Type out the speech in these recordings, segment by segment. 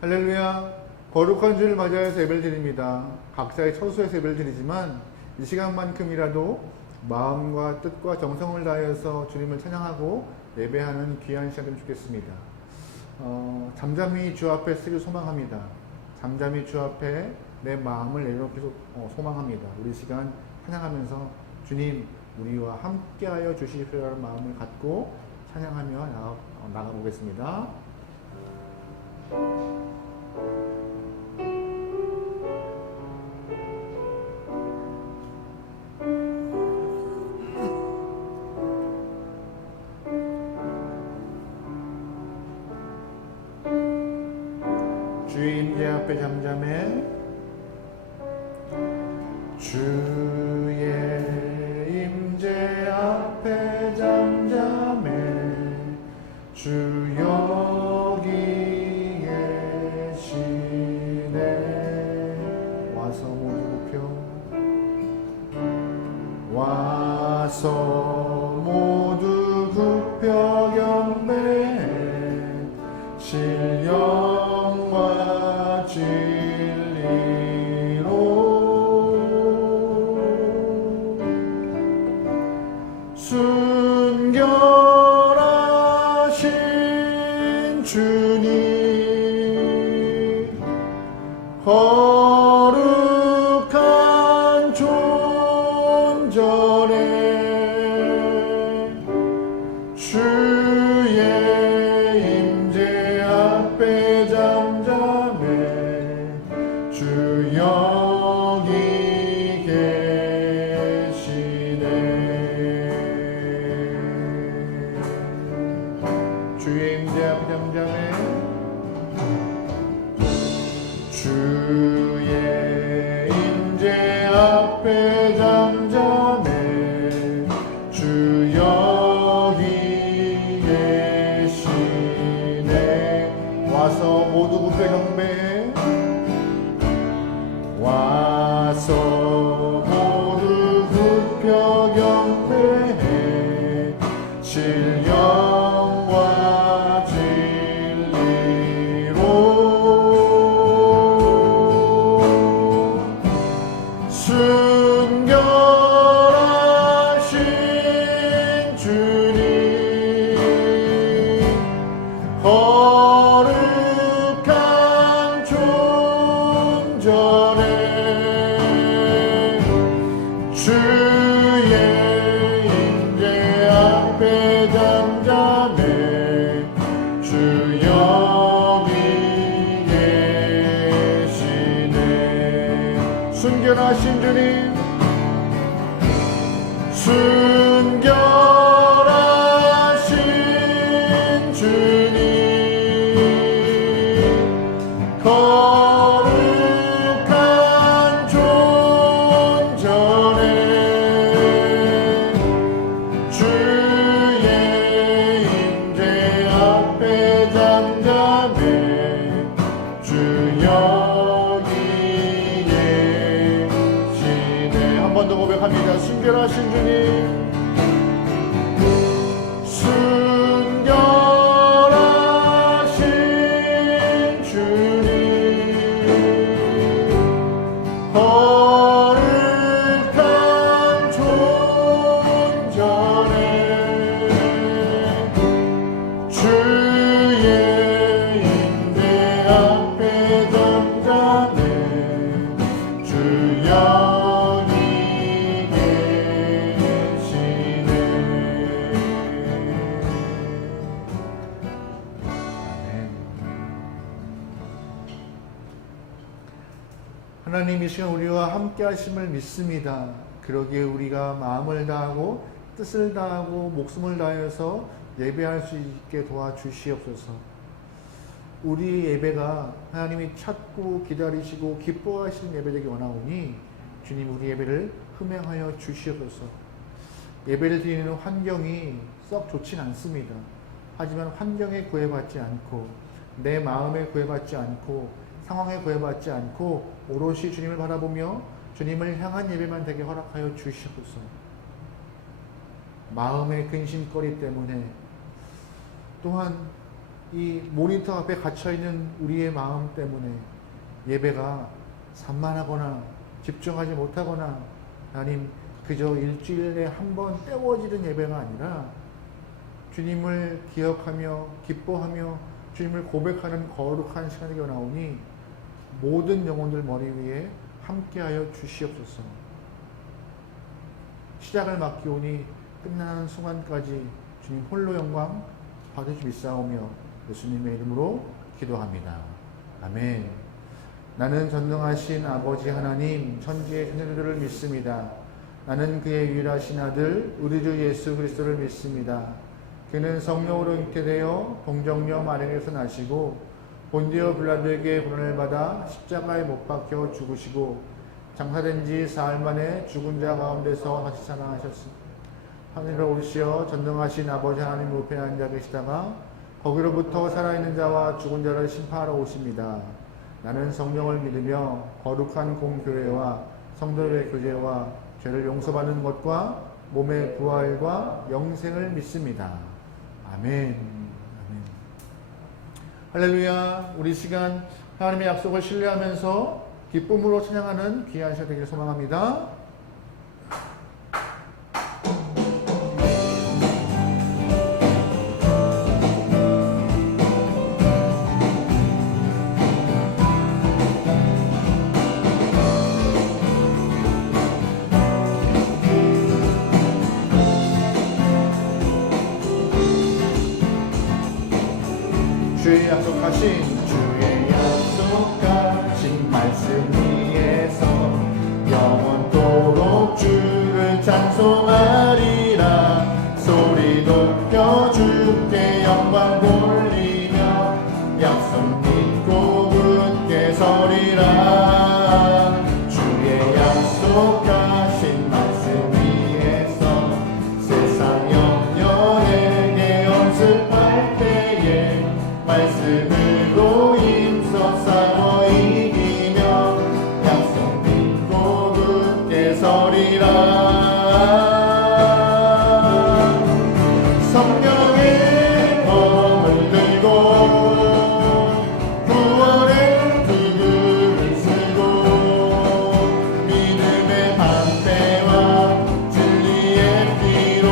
할렐루야. 거룩한 주를 맞이하여서 예배를 드립니다. 각자의 처소에서 예배를 드리지만 이 시간만큼이라도 마음과 뜻과 정성을 다하여서 주님을 찬양하고 예배하는 귀한 시간 되면 좋겠습니다. 잠잠히 주 앞에 쓰길 소망합니다. 잠잠히 주 앞에 내 마음을 내려놓기 소망합니다. 우리 시간 찬양하면서 주님 우리와 함께하여 주시리라는 마음을 갖고 찬양하며 나가보겠습니다. 주의 임재 앞에 잠잠해 주의 임재 앞에 잠잠해 주 여기 계시네 와서 모두 굽혀 경배해 신령과 진리로 순결하신 주님 거룩한 존전에 주의 임재 앞에 잠잠해 주 여기 계시네 주의 임재 앞에 잠잠해 주의 임재 앞에 잠잠해 주 여기 계시네 와서 모두 굽혀 경배해 와서 모두 굽혀 경배해 신령과 진리로 순결하신 주님 거룩한 존전에 주의 임재 앞에 잠잠해 주 여기 계시네 순결하신 주님 순결하신 주님 거룩한 존전에 주의 임재 앞에 잠잠해 주 여기 계시네 한 번 더 고백합니다. 순결하신 주님 순결하신 주님 거룩한 존전에 주의 임재 앞에 잠잠해 주 여기 계시네 하나님 이 시간 우리와 함께 하심을 믿습니다. 그러기에 우리가 마음을 다하고 뜻을 다하고 목숨을 다하여서 예배할 수 있게 도와주시옵소서. 우리 예배가 하나님이 찾고 기다리시고 기뻐하시는 예배 되기 원하오니 주님 우리 예배를 흠행하여 주시옵소서. 예배를 드리는 환경이 썩 좋진 않습니다. 하지만 환경에 구애받지 않고 내 마음에 구애받지 않고 상황에 구애받지 않고 오롯이 주님을 바라보며 주님을 향한 예배만 되게 허락하여 주시옵소서. 마음의 근심거리 때문에 또한 이 모니터 앞에 갇혀있는 우리의 마음 때문에 예배가 산만하거나 집중하지 못하거나 하나님 그저 일주일에 한 번 때워지는 예배가 아니라 주님을 기억하며 기뻐하며 주님을 고백하는 거룩한 시간이 나오니 모든 영혼들 머리 위에 함께하여 주시옵소서. 시작을 맡기오니 끝나는 순간까지 주님 홀로 영광 받으시 믿사오며 예수님의 이름으로 기도합니다. 아멘. 나는 전능하신 아버지 하나님 천지의 천주를 믿습니다. 나는 그의 유일하신 아들 우리 주 예수 그리스도를 믿습니다. 그는 성령으로 잉태되어 동정녀 마리아에서 나시고 본디오 빌라도에게 고난을 받아 십자가에 못 박혀 죽으시고 장사된 지 사흘 만에 죽은 자 가운데서 다시 살아나셨습니다. 하늘로 오르시어 전능하신 아버지 하나님 우편에 앉아 계시다가 거기로부터 살아있는 자와 죽은 자를 심판하러 오십니다. 나는 성령을 믿으며 거룩한 공교회와 성도의 교제와 죄를 용서받는 것과 몸의 부활과 영생을 믿습니다. 아멘. 아멘. 할렐루야. 우리 시간 하나님의 약속을 신뢰하면서 기쁨으로 찬양하는 귀한 시간 되기를 소망합니다. 주의 약속하신 말씀 위에서 영원토록 주를 찬송하리라. 소리 높여 주께 영광 돌리며 약속 믿고 굳게 서리라. 주의 약속하신 말씀 위에서 세상 영년에게 연습할 때에 말씀으로 힘써 싸워 이기며 약속 믿고 굳게 서리라. 성령의 검을 들고 구원의 두루를 쓰고 믿음의 방패와 진리의 피로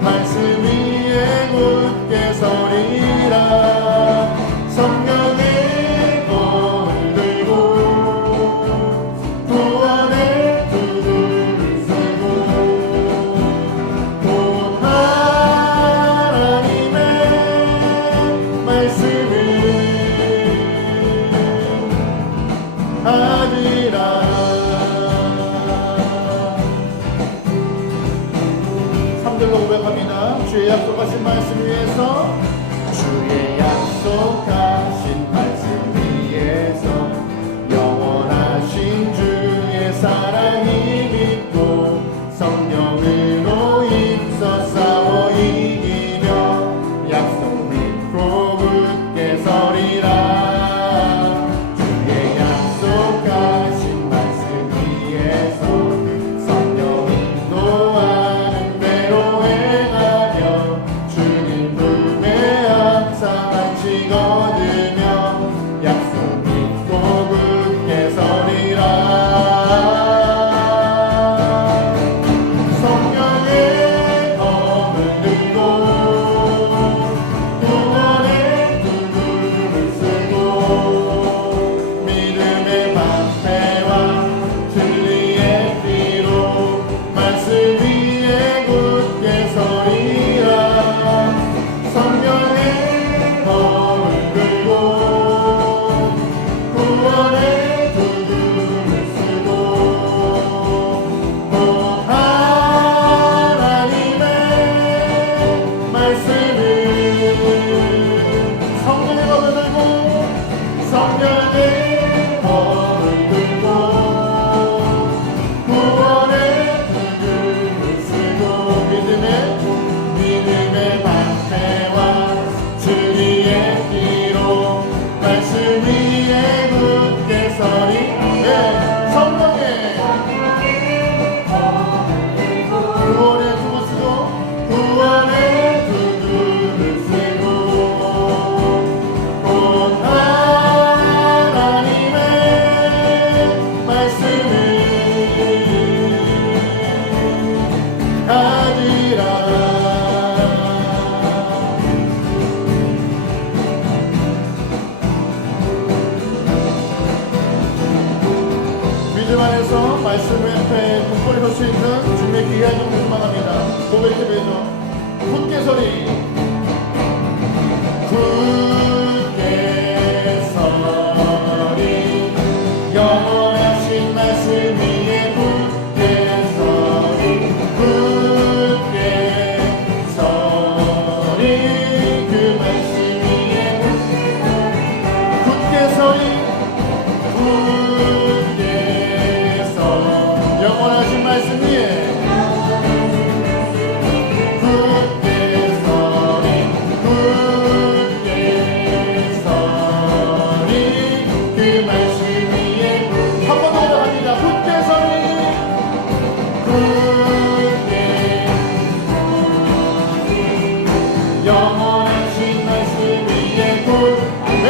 말씀 위에 굳게 서리라. 성령의 검을 들고 구원의 두루를 쓰고 곧 하나님의 말씀을 하리라. 3절로 고백합니다. 주의 약속하신 말씀 위에서 주의 말씀 앞에 굳건히 설 수 있는 주님의 귀한 종 소망합니다. 고백해배죠. 굳게 서리 굳게 서리 영원하신 말씀 위에 굳게 서리 굳게 서리 그 말씀 위에 굳게 서리 굳게 서 영원하신 말씀 위에 굳게 서리 굳게 서리 그 말씀 위에 한 번 더 합니다. 굳게 서리 굳게 영원하신 말씀 위에 굳게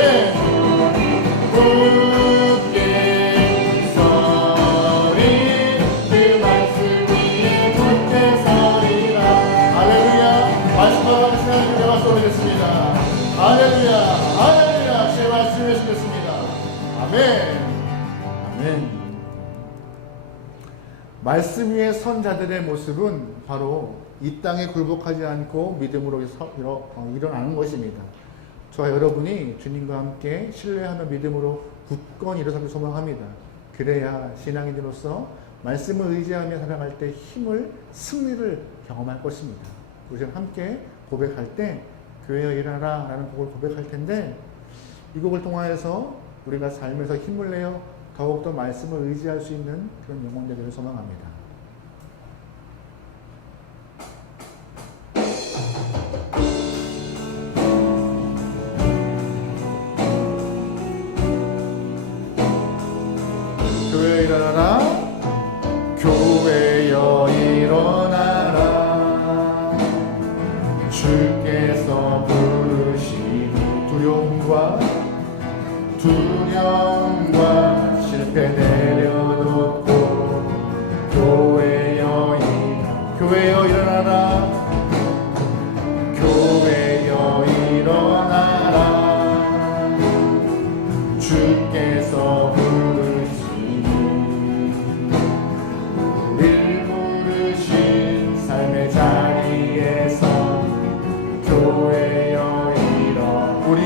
굳게 서리 그 말씀 위에 굳게 서리라. 할렐루야. 말씀하고 하시는 주의 박수 올리겠습니다. 할렐루야. 할렐루야. 주의 말씀해 주겠습니다. 아멘. 아멘. 말씀 위에 선 자들의 모습은 바로 이 땅에 굴복하지 않고 믿음으로 일어나는 것입니다. 저와 여러분이 주님과 함께 신뢰하는 믿음으로 굳건히 일어서길 소망합니다. 그래야 신앙인으로서 말씀을 의지하며 살아갈 때 힘을, 승리를 경험할 것입니다. 우리는 함께 고백할 때 교회여 일어나라 라는 곡을 고백할 텐데 이 곡을 통하여서 우리가 삶에서 힘을 내어 더욱더 말씀을 의지할 수 있는 그런 영혼 되기를 소망합니다. 교회여 일어나라 교회여 일어나라 주께서 부르시니 두려움과 실패 내려놓고 교회여 일어나라 교회여 일어나라 주께서 부르시니 우릴 부르신 삶의 자리에서 교회여 일어나 우린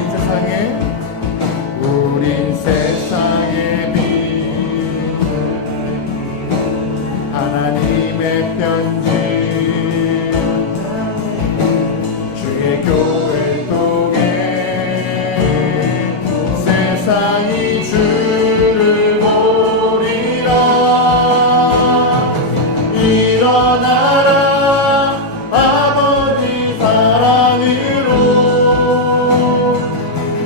세상의 빛 하나님의 편지 주의 교회 통해 세상이 주를 보리라. 일어나라 아버지 사랑으로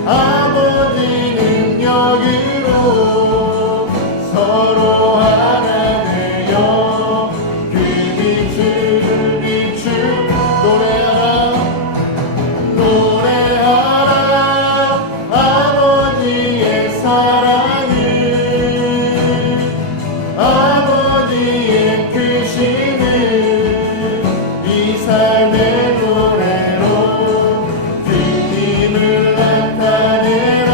아버지 능력으로 서로 하나 되어 그 빛을 비추 노래하라 아버지의 사랑을 아버지의 크심을 이 삶의 노래로 그 힘을 나타내라.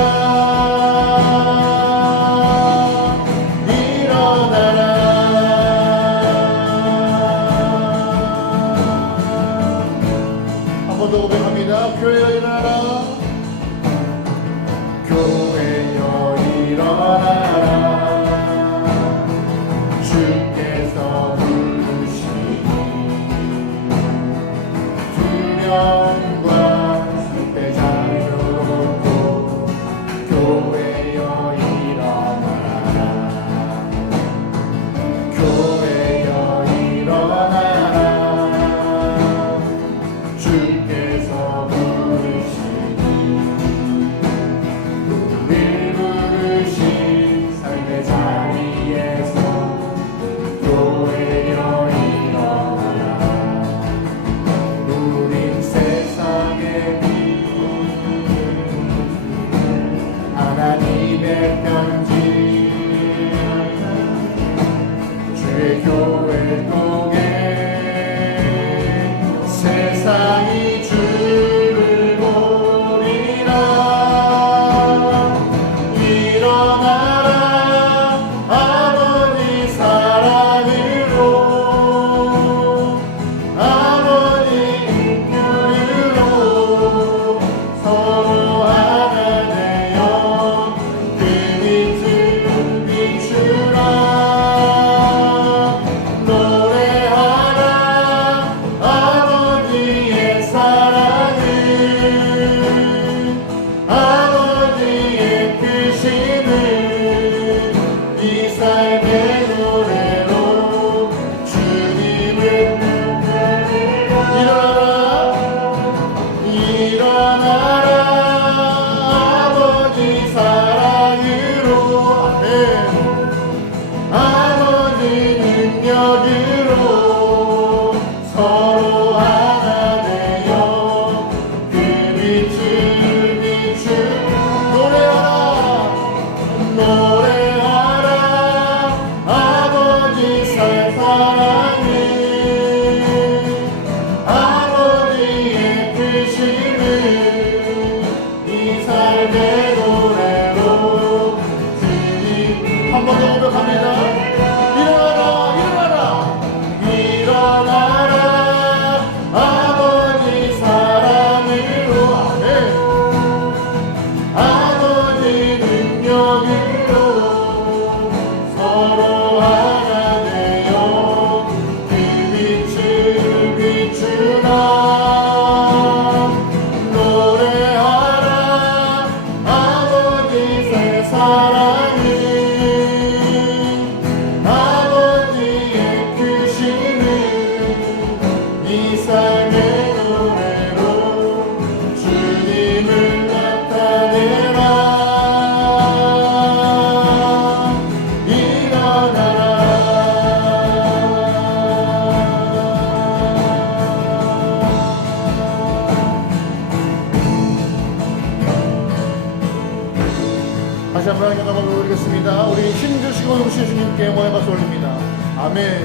다시 한번 영광을 올리겠습니다. 우리 힘주시고 용시 주님께 모여 박수 올립니다. 아멘.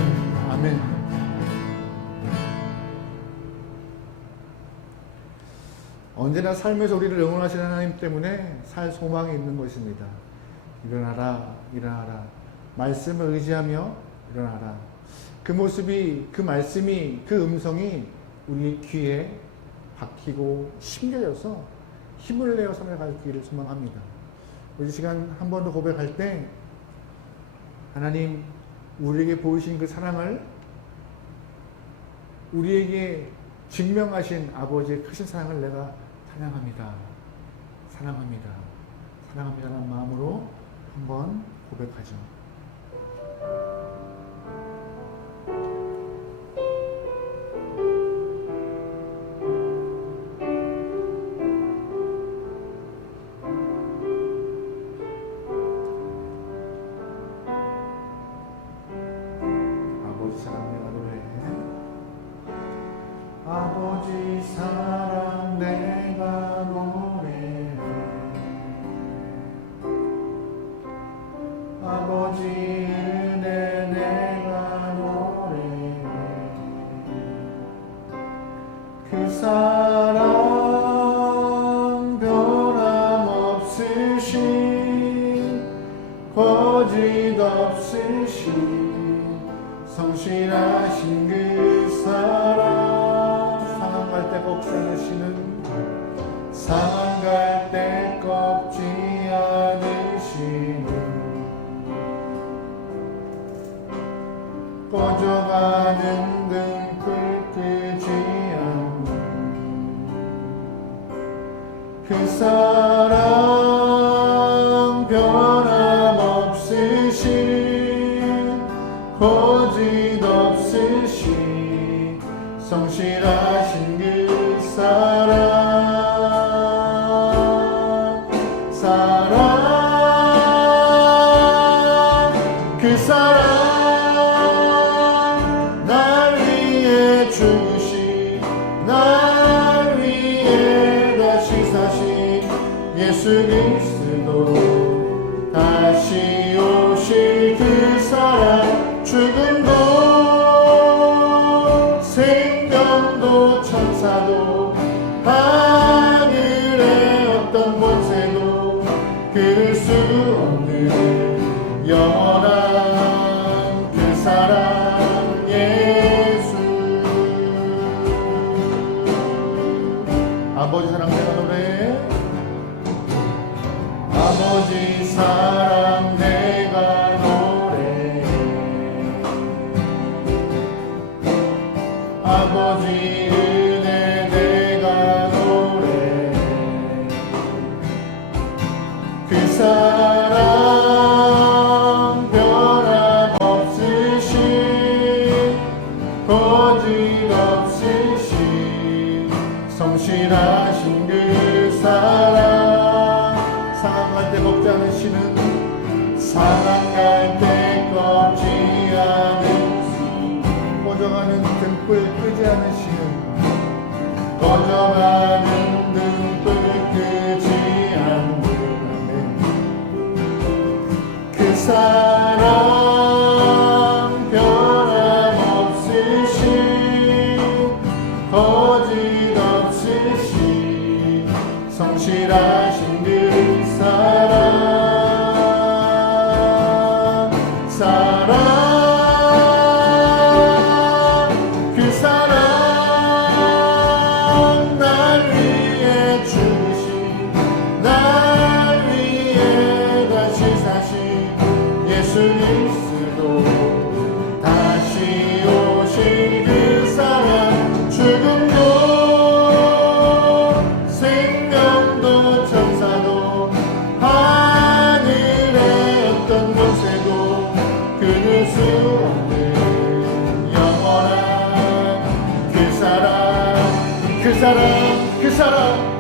아멘. 언제나 삶에서 우리를 응원하시는 하나님 때문에 살 소망이 있는 것입니다. 일어나라, 일어나라. 말씀을 의지하며 일어나라. 그 모습이, 그 말씀이, 그 음성이 우리 귀에 박히고 심겨져서 힘을 내어 살아갈 길을 소망합니다. 이 시간 한 번 더 고백할 때 하나님 우리에게 보이신 그 사랑을 우리에게 증명하신 아버지의 크신 사랑을 내가 사랑합니다. 사랑합니다. 사랑합니다라는 마음으로 한번 고백하죠. 아버지 사랑 내가 노래해 아버지 은혜 내가 노래해 그 사랑 변함없으신 거짓 없으신 성실하신 그 사랑 상한 갈 때 꺾지 않으시는 상한 갈 때 꺾지 않으시는 꺼져가는 등불 끄지 않는 그 사랑 변함없으신 거짓 없으신 성실하신 그 사랑 그 사랑 날 위해 죽으신 날 위해 다시 사신 예수 그리스도 다시 오실 그 사랑 죽음도 생명도 천사도 하늘의 어떤 권세도 그럴 수 없는 영원한 그 사랑 예수 아버지 사랑 내가 노래해 아버지 사랑 내가 노래해 아버지 은혜 내가 노래해 그 사랑 변함없으신 거짓 없으신 성실하신 그 사랑 상한 갈 때 꺾지 않으시는 상한 갈 때 꺾지 않으시는 꺼져가는 등불 끄지 않으시는 꺼져가는 등불 끄지 않는 그 사랑 변함없으신 거짓 없으신 성실하신 그 사랑 그 사랑 날 위해 죽으신 날 위해 다시 사신 예수 그리스도 다시 오실 그 사랑 죽음도 생명도 천사도 하늘의 어떤 곳에도 끊을 수 없는 영원한 그 사랑 그 사랑 그 사랑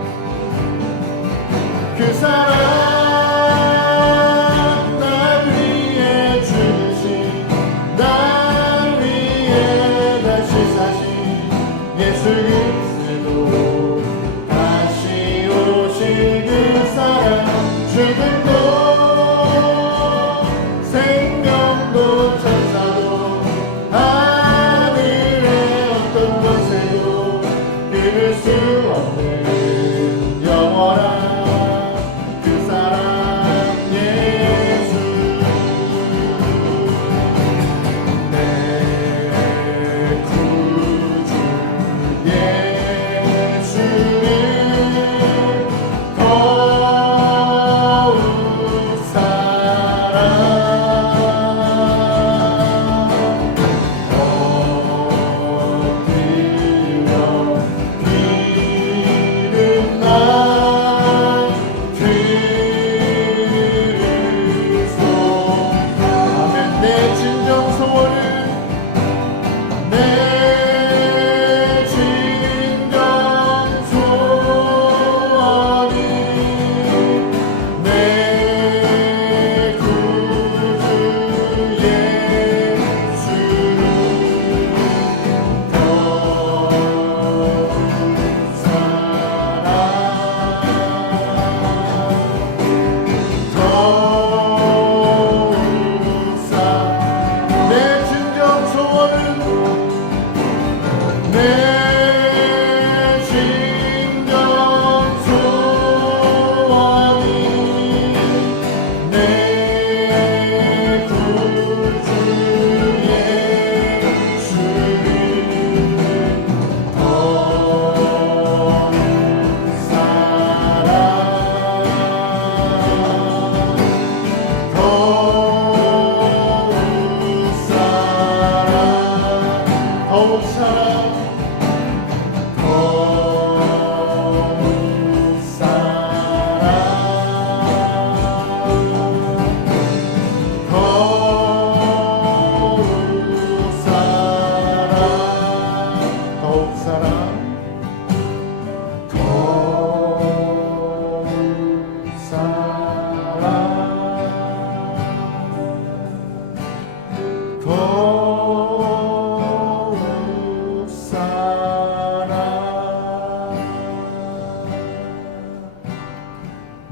그 사랑 날 위해 죽으신 날 위해 다시 사신 예수 그리스도 다시 오실 그 사랑 죽음도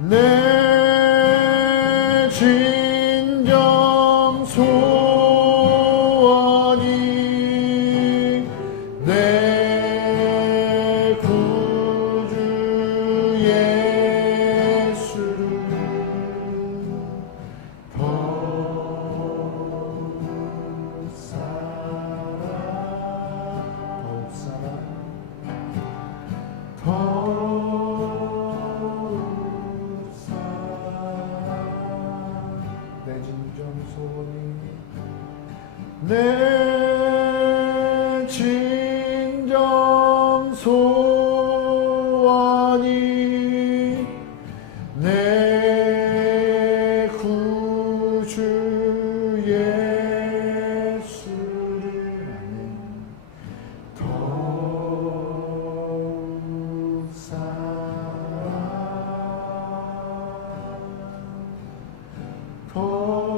내 진정 소원이 내 구주 예수를 더 내 진정 소원이 내 진정 소원이 내 구주 예수를 더욱 더욱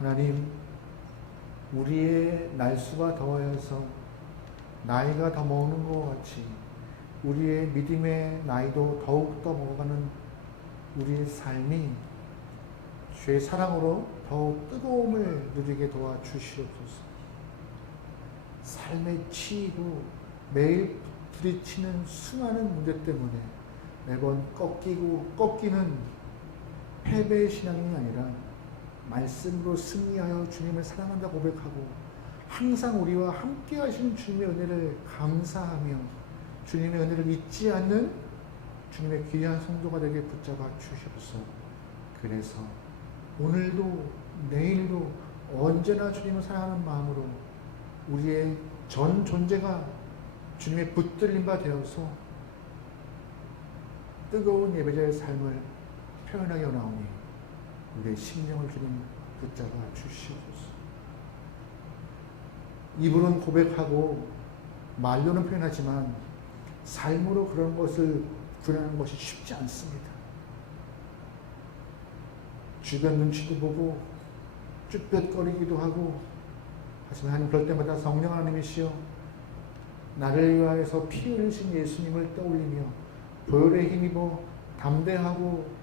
하나님, 우리의 날수가 더하여서 나이가 더 먹는 것 같이 우리의 믿음의 나이도 더욱더 먹어가는 우리의 삶이 주의 사랑으로 더욱 뜨거움을 누리게 도와주시옵소서. 삶에 치이고 매일 부딪히는 수많은 문제 때문에 매번 꺾이는 패배의 신앙이 아니라 말씀으로 승리하여 주님을 사랑한다 고백하고 항상 우리와 함께 하시는 주님의 은혜를 감사하며 주님의 은혜를 잊지 않는 주님의 귀한 성도가 되게 붙잡아 주시옵소서. 그래서 오늘도 내일도 언제나 주님을 사랑하는 마음으로 우리의 전 존재가 주님의 붙들림 바 되어서 뜨거운 예배자의 삶을 표현하여 나오니 우리의 심령을 주님 붙잡아 주시옵소서. 입으로는 고백하고 말로는 표현하지만 삶으로 그런 것을 구현하는 것이 쉽지 않습니다. 주변 눈치도 보고 쭈뼛거리기도 하고 하지만 하나님 그럴 때마다 성령 하나님이시여 나를 위하여서 피 흘리신 예수님을 떠올리며 보혈에 힘입어 담대하고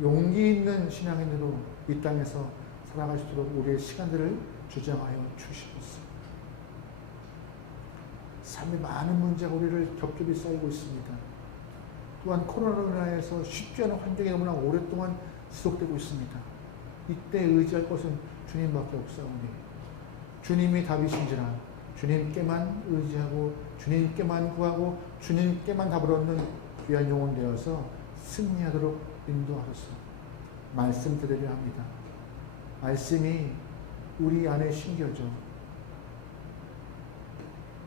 용기 있는 신앙인으로 이 땅에서 살아갈 수 있도록 우리의 시간들을 주장하여 주시옵소서. 삶의 많은 문제가 우리를 겹겹이 쌓이고 있습니다. 또한 코로나로 인하여서 쉽지 않은 환경이 너무나 오랫동안 지속되고 있습니다. 이때 의지할 것은 주님밖에 없사오니 주님이 답이신지라 주님께만 의지하고 주님께만 구하고 주님께만 답을 얻는 귀한 영혼 되어서 승리하도록 인도하소서. 말씀 드리려 합니다. 말씀이 우리 안에 심겨져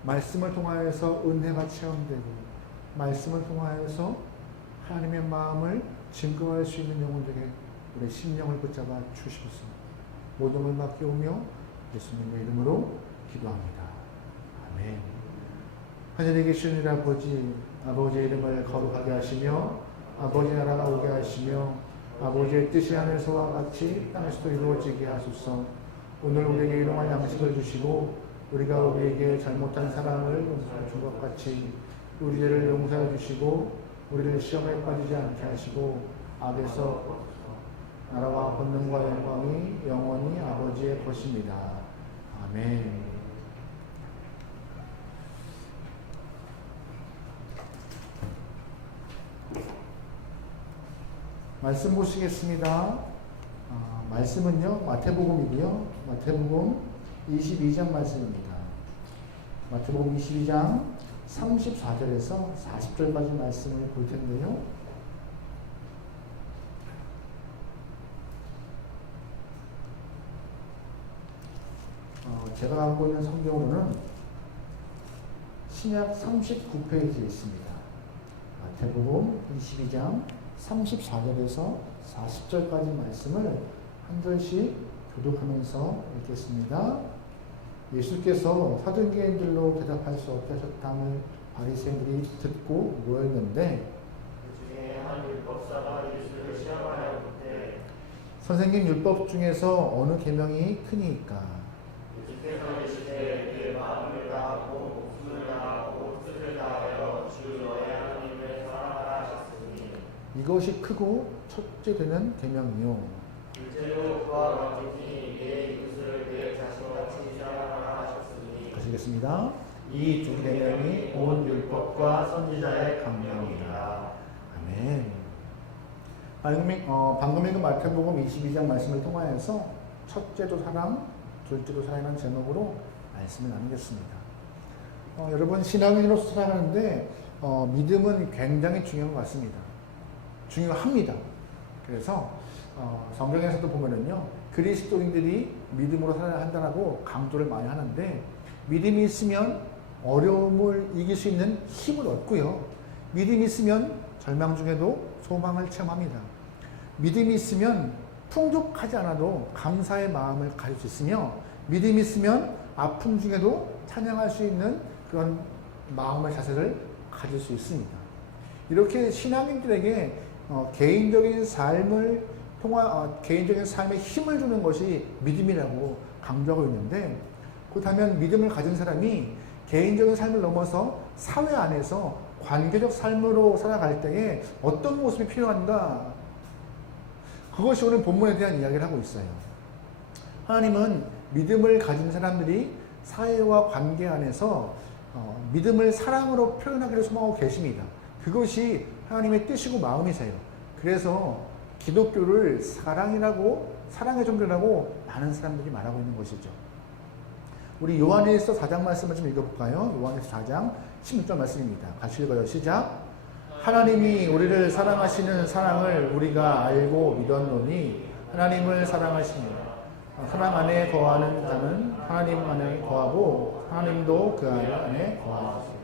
말씀을 통하여서 은혜가 체험되고 말씀을 통하여서 하나님의 마음을 증거할 수 있는 영혼들에게 우리 심령을 붙잡아 주시옵소서. 모든 걸 맡겨오며 예수님의 이름으로 기도합니다. 아멘. 하늘에 계신 우리 아버지, 아버지의 이름을 거룩하게 하시며 아버지의 나라가 오게 하시며 아버지의 뜻이 하늘에서와 같이 땅에서도 이루어지게 하소서. 오늘 우리에게 일용할 양식을 주시고 우리가 우리에게 잘못한 사랑을 용서해 준 것 같이 우리 죄를 용서해 주시고 우리를 시험에 빠지지 않게 하시고 악에서 나라와 권능과 영광이 영원히 아버지의 것입니다. 아멘. 말씀 보시겠습니다. 말씀은요 마태복음이고요. 마태복음 22장 말씀입니다. 마태복음 22장 34절에서 40절까지 말씀을 볼 텐데요. 제가 갖고 있는 성경으로는 신약 39페이지에 있습니다. 마태복음 22장 34절에서 40절까지 말씀을 한 절씩 교독하면서 읽겠습니다. 예수께서 사두개인들로 대답할 수 없게 하셨다함을 바리새인들이 듣고 모였는데 그 중에 한 율법사가 예수를 시험하여 묻되 선생님 율법 중에서 어느 계명이 크니까? 주께서 이르시되 그의 마음을 다하고 목숨을 다하고 뜻을 다하여 주 너의 하나님을 사랑하라 하셨으니 이것이 크고 첫째 되는 계명이요. 둘째로 그와 같으니 내 이웃을 내 자신같이 사랑하라 하셨으니 하시겠습니다. 이 두 계명이 온 율법과 선지자의 강령이라. 아멘. 방금 읽은 마태복음 22장 말씀을 통하여서 첫째도 사랑, 둘째도 사랑이라는 제목으로 말씀을 나누겠습니다. 여러분 신앙인으로서 살아가는데 믿음은 굉장히 중요한 것 같습니다. 중요합니다. 그래서 성경에서도 보면은요 그리스도인들이 믿음으로 살아야 한다고 강조를 많이 하는데 믿음이 있으면 어려움을 이길 수 있는 힘을 얻고요. 믿음이 있으면 절망 중에도 소망을 체험합니다. 믿음이 있으면 풍족하지 않아도 감사의 마음을 가질 수 있으며 믿음이 있으면 아픔 중에도 찬양할 수 있는 그런 마음의 자세를 가질 수 있습니다. 이렇게 신앙인들에게 개인적인 개인적인 삶에 힘을 주는 것이 믿음이라고 강조하고 있는데 그렇다면 믿음을 가진 사람이 개인적인 삶을 넘어서 사회 안에서 관계적 삶으로 살아갈 때에 어떤 모습이 필요한가? 그것이 오늘 본문에 대한 이야기를 하고 있어요. 하나님은 믿음을 가진 사람들이 사회와 관계 안에서 믿음을 사랑으로 표현하기를 소망하고 계십니다. 그것이 하나님의 뜻이고 마음이세요. 그래서 기독교를 사랑의 종교라고 많은 사람들이 말하고 있는 것이죠. 우리 요한일서 4장 말씀을 좀 읽어볼까요? 요한일서 4장 16절 말씀입니다. 같이 읽어요. 시작. 하나님이 우리를 사랑하시는 사랑을 우리가 알고 믿었노니 하나님을 사랑하시니 사랑 안에 거하는 자는 하나님 안에 거하고 하나님도 그 안에 거하셨습니다.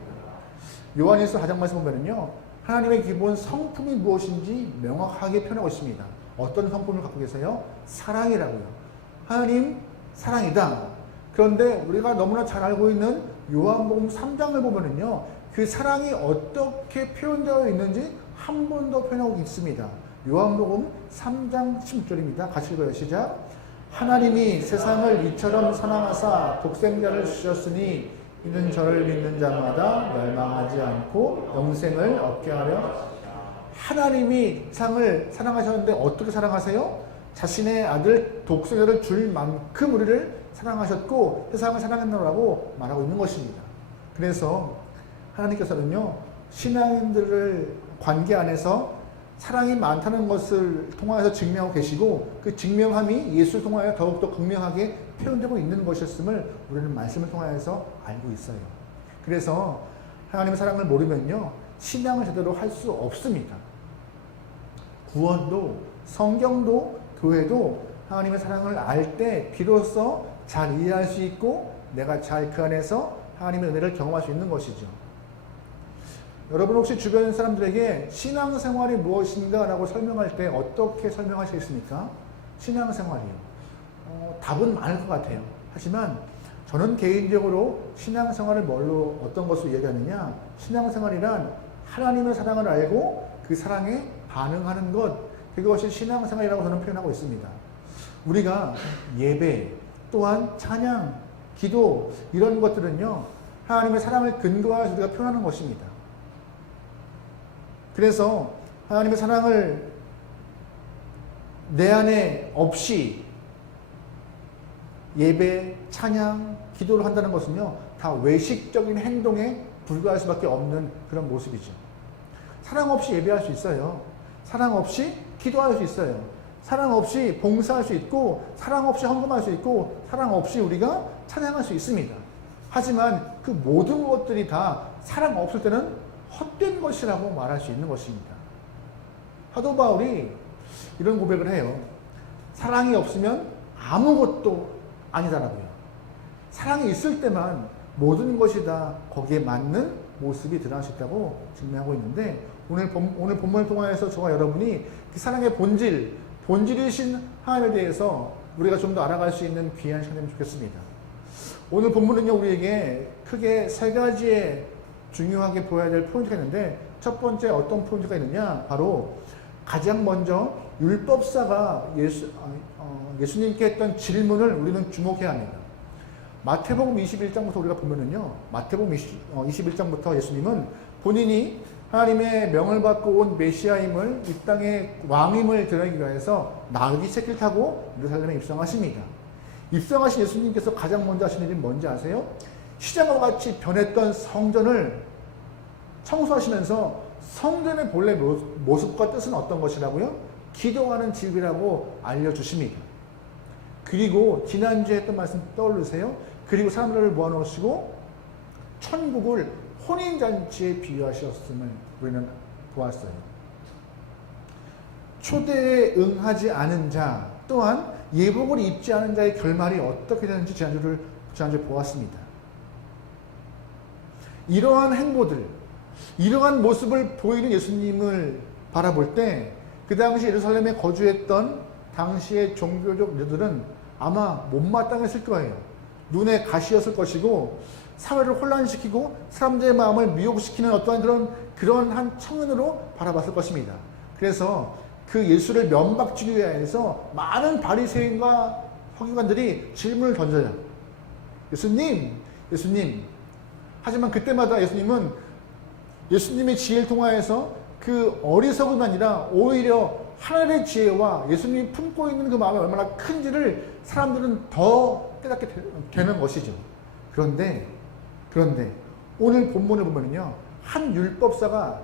요한일서 4장 말씀 보면은요 하나님의 기본 성품이 무엇인지 명확하게 표현하고 있습니다. 어떤 성품을 갖고 계세요? 사랑이라고요. 하나님 사랑이다. 그런데 우리가 너무나 잘 알고 있는 요한복음 3장을 보면은요 그 사랑이 어떻게 표현되어 있는지 한 번 더 표현하고 있습니다. 요한복음 3장 16절입니다. 같이 읽어요. 시작. 하나님이 세상을 이처럼 사랑하사 독생자를 주셨으니 이는 저를 믿는 자마다 멸망하지 않고 영생을 얻게 하려. 하나님이 세상을 사랑하셨는데 어떻게 사랑하세요? 자신의 아들 독생자를 줄 만큼 우리를 사랑하셨고 세상을 사랑했노라고 말하고 있는 것입니다. 그래서 하나님께서는요 신앙인들을 관계 안에서 사랑이 많다는 것을 통하여서 증명하고 계시고 그 증명함이 예수를 통하여 더욱더 극명하게 표현되고 있는 것이었음을 우리는 말씀을 통하여서 알고 있어요. 그래서 하나님의 사랑을 모르면요 신앙을 제대로 할 수 없습니다. 구원도 성경도 교회도 하나님의 사랑을 알 때 비로소 잘 이해할 수 있고 내가 잘 그 안에서 하나님의 은혜를 경험할 수 있는 것이죠. 여러분 혹시 주변 사람들에게 신앙생활이 무엇인가 라고 설명할 때 어떻게 설명하시겠습니까? 신앙생활이요. 답은 많을 것 같아요. 하지만 저는 개인적으로 신앙생활을 어떤 것으로 이야기하느냐, 신앙생활이란 하나님의 사랑을 알고 그 사랑에 반응하는 것, 그것이 신앙생활이라고 저는 표현하고 있습니다. 우리가 예배 또한 찬양, 기도 이런 것들은요 하나님의 사랑을 근거해서 우리가 표현하는 것입니다. 그래서 하나님의 사랑을 내 안에 없이 예배, 찬양, 기도를 한다는 것은요 다 외식적인 행동에 불과할 수밖에 없는 그런 모습이죠. 사랑 없이 예배할 수 있어요. 사랑 없이 기도할 수 있어요. 사랑 없이 봉사할 수 있고 사랑 없이 헌금할 수 있고 사랑 없이 우리가 찬양할 수 있습니다. 하지만 그 모든 것들이 다 사랑 없을 때는 헛된 것이라고 말할 수 있는 것입니다. 사도 바울이 이런 고백을 해요. 사랑이 없으면 아무것도 아니다라고요. 사랑이 있을 때만 모든 것이 다 거기에 맞는 모습이 드러날 수 있다고 증명하고 있는데 오늘 본문을 통하여서 저와 여러분이 그 사랑의 본질이신 하나님에 대해서 우리가 좀 더 알아갈 수 있는 귀한 시간이면 좋겠습니다. 오늘 본문은요 우리에게 크게 세 가지의 중요하게 보여야 될 포인트가 있는데 첫 번째 어떤 포인트가 있느냐 바로 가장 먼저 율법사가 예수님께 했던 질문을 우리는 주목해야 합니다. 마태복음 21장부터 우리가 보면은요, 마태복음 21장부터 예수님은 본인이 하나님의 명을 받고 온 메시아임을, 이 땅의 왕임을 드러내기 위해서 나귀 새끼를 타고 예루살렘에 입성하십니다. 입성하신 예수님께서 가장 먼저 하신 일이 뭔지 아세요? 시장과 같이 변했던 성전을 청소하시면서 성전의 본래 모습과 뜻은 어떤 것이라고요? 기도하는 집이라고 알려주십니다. 그리고 지난주에 했던 말씀 떠올리세요. 그리고 사람들을 모아놓으시고 천국을 혼인잔치에 비유하셨음을 우리는 보았어요. 초대에 응하지 않은 자 또한 예복을 입지 않은 자의 결말이 어떻게 되는지 지난주에 보았습니다. 이러한 행보들, 이러한 모습을 보이는 예수님을 바라볼 때 그 당시 예루살렘에 거주했던 당시의 종교적 리더들은 아마 못마땅했을 거예요. 눈에 가시였을 것이고 사회를 혼란시키고 사람들의 마음을 미혹시키는 어떠한 그런 한 청년으로 바라봤을 것입니다. 그래서 그 예수를 면박주기 위해서 많은 바리새인과 서기관들이 질문을 던져요. 예수님. 하지만 그때마다 예수님은 예수님의 지혜를 통하여서 그 어리석음이 아니라 오히려 하늘의 지혜와 예수님이 품고 있는 그 마음이 얼마나 큰지를 사람들은 더 깨닫게 되는 것이죠. 그런데 오늘 본문을 보면요, 한 율법사가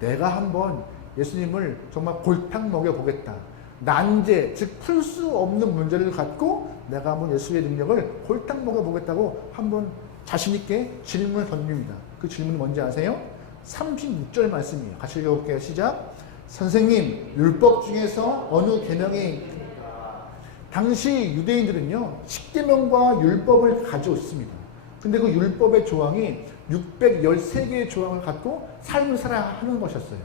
내가 한번 예수님을 정말 골탕 먹여보겠다. 난제, 즉 풀 수 없는 문제를 갖고 내가 한번 예수의 능력을 골탕 먹여보겠다고 한번 자신있게 질문을 던집니다. 그 질문이 뭔지 아세요? 36절 말씀이에요. 같이 읽어볼게요. 시작. 선생님, 율법 중에서 어느 계명이 당시 유대인들은요 10계명과 율법을 가지고 있습니다. 근데 그 율법의 조항이 613개의 조항을 갖고 삶을 살아야 하는 것이었어요.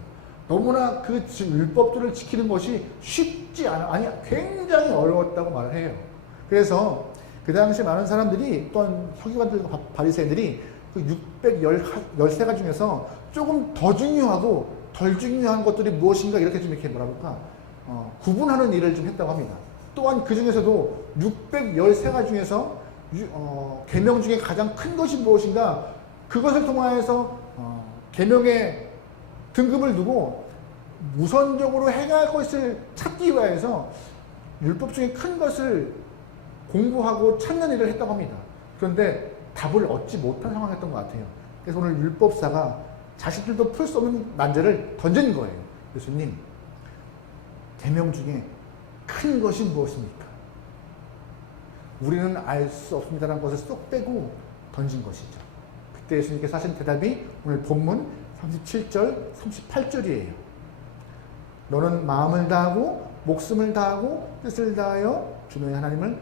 너무나 그 율법들을 지키는 것이 쉽지 않아, 아니 굉장히 어려웠다고 말을 해요. 그래서 그 당시 많은 사람들이, 또한 서기관들과 바리새인들이 그 613가지 중에서 조금 더 중요하고 덜 중요한 것들이 무엇인가 이렇게 좀 이렇게 구분하는 일을 좀 했다고 합니다. 또한 그 중에서도 613가지 중에서 계명 중에 가장 큰 것이 무엇인가, 그것을 통하여서 계명의 등급을 두고 우선적으로 행할 것을 찾기 위해서 율법 중에 큰 것을 공부하고 찾는 일을 했다고 합니다. 그런데 답을 얻지 못한 상황이었던 것 같아요. 그래서 오늘 율법사가 자신들도 풀 수 없는 난제를 던진 거예요. 예수님, 계명 중에 큰 것이 무엇입니까? 우리는 알 수 없습니다라는 것을 쏙 빼고 던진 것이죠. 그때 예수님께서 하신 대답이 오늘 본문 37절, 38절이에요. 너는 마음을 다하고 목숨을 다하고 뜻을 다하여 주 너의 하나님을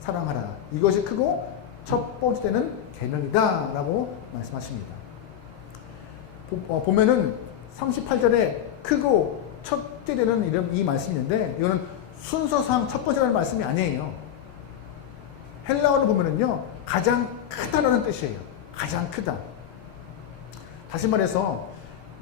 사랑하라. 이것이 크고 첫 번째 되는 계명이다 라고 말씀하십니다. 보면은 38절에 크고 첫째 되는 이 말씀이 있는데, 이거는 순서상 첫 번째라는 말씀이 아니에요. 헬라어를 보면은요 가장 크다라는 뜻이에요. 가장 크다. 다시 말해서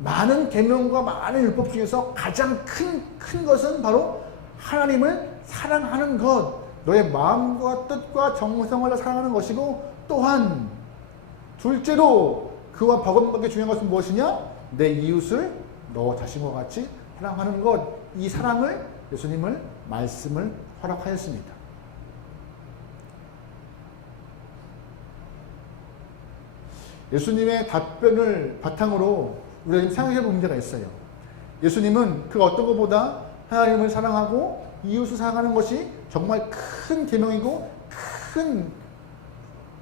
많은 계명과 많은 율법 중에서 가장 큰 것은 바로 하나님을 사랑하는 것, 너의 마음과 뜻과 정성을 사랑하는 것이고, 또한 둘째로 그와 버금가게 중요한 것은 무엇이냐? 내 이웃을 너 자신과 같이 사랑하는 것. 이 사랑을 예수님을 말씀을 허락하였습니다. 예수님의 답변을 바탕으로 우리가 지금 생각해 볼 문제가 있어요. 예수님은 그 어떤 것보다 하나님을 사랑하고 이웃을 사랑하는 것이 정말 큰 계명이고 큰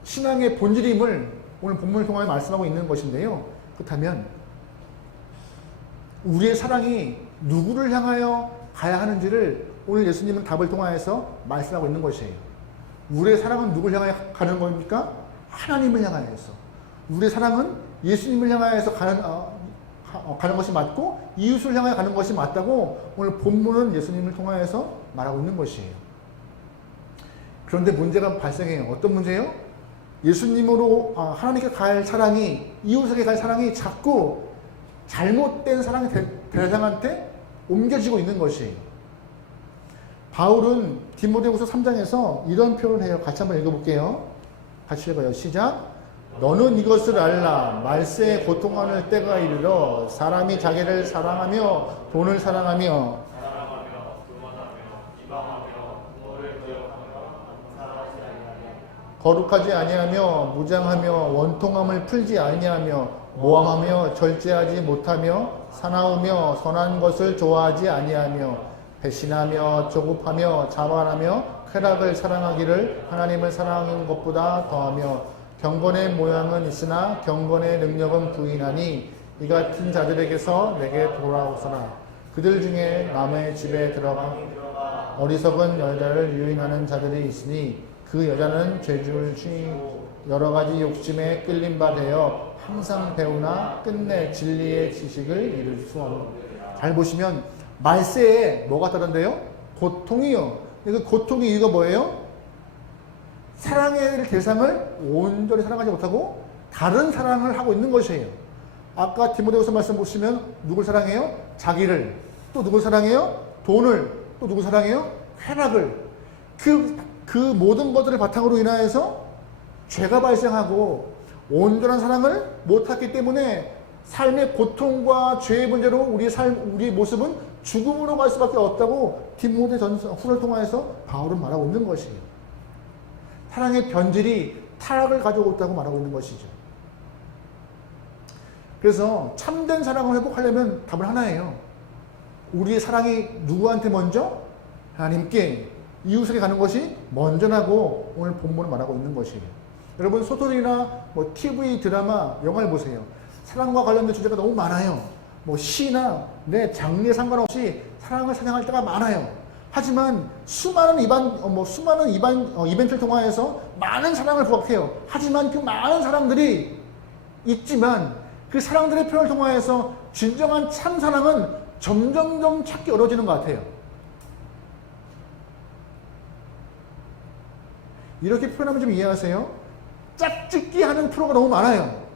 신앙의 본질임을 오늘 본문을 통하여 말씀하고 있는 것인데요. 그렇다면 우리의 사랑이 누구를 향하여 가야 하는지를 오늘 예수님은 답을 통하여서 말씀하고 있는 것이에요. 우리의 사랑은 누구를 향하여 가는 겁니까? 하나님을 향하여서. 우리의 사랑은 예수님을 향하여서 가는 것이 맞고 이웃을 향하여 가는 것이 맞다고 오늘 본문은 예수님을 통하여서 말하고 있는 것이에요. 그런데 문제가 발생해요. 어떤 문제예요? 예수님으로 하나님께 갈 사랑이, 이웃에게 갈 사랑이 자꾸 잘못된 사랑의 대상한테 옮겨지고 있는 것이에요. 바울은 디모데후서 3장에서 이런 표현을 해요. 같이 한번 읽어볼게요. 같이 읽어요. 시작. 너는 이것을 알라. 말세에 고통하는 때가 이르러 사람이 자기를 사랑하며 돈을 사랑하며 거룩하지 아니하며 무장하며 원통함을 풀지 아니하며 모함하며 절제하지 못하며 사나우며 선한 것을 좋아하지 아니하며 배신하며 조급하며 자만하며 쾌락을 사랑하기를 하나님을 사랑하는 것보다 더하며 경건의 모양은 있으나 경건의 능력은 부인하니 이 같은 자들에게서 내게 돌아오서라. 그들 중에 남의 집에 들어가 어리석은 여자를 유인하는 자들이 있으니 그 여자는 죄줄 여러 가지 욕심에 끌린 바 되어 항상 배우나 끝내 진리의 지식을 이룰 수 없는. 잘 보시면 말세에 뭐가 따른대요? 고통이요. 그 고통의 이유가 뭐예요? 사랑해야 될 대상을 온전히 사랑하지 못하고 다른 사랑을 하고 있는 것이에요. 아까 디모데후서 말씀 보시면 누굴 사랑해요? 자기를. 또 누굴 사랑해요? 돈을. 또 누굴 사랑해요? 쾌락을. 그 모든 것들을 바탕으로 인하여서 죄가 발생하고 온전한 사랑을 못했기 때문에 삶의 고통과 죄의 문제로 우리의 모습은 죽음으로 갈 수밖에 없다고 디모데 후서를 통하여서 바울은 말하고 있는 것이에요. 사랑의 변질이 타락을 가져오고 있다고 말하고 있는 것이죠. 그래서 참된 사랑을 회복하려면 답은 하나예요. 우리의 사랑이 누구한테 먼저? 하나님께, 이웃에게 가는 것이 먼저라고 오늘 본문을 말하고 있는 것이에요. 여러분 소설이나 TV, 드라마, 영화를 보세요. 사랑과 관련된 주제가 너무 많아요. 시나 장르에 상관없이 사랑을 사냥할 때가 많아요. 하지만 수많은 이벤트를 통하여서 많은 사랑을 부각해요. 하지만 그 많은 사람들이 있지만 그 사랑들의 표현을 통하여서 진정한 참 사랑은 점점점 찾기 어려워지는 것 같아요. 이렇게 표현하면 좀 이해하세요? 짝짓기 하는 프로가 너무 많아요.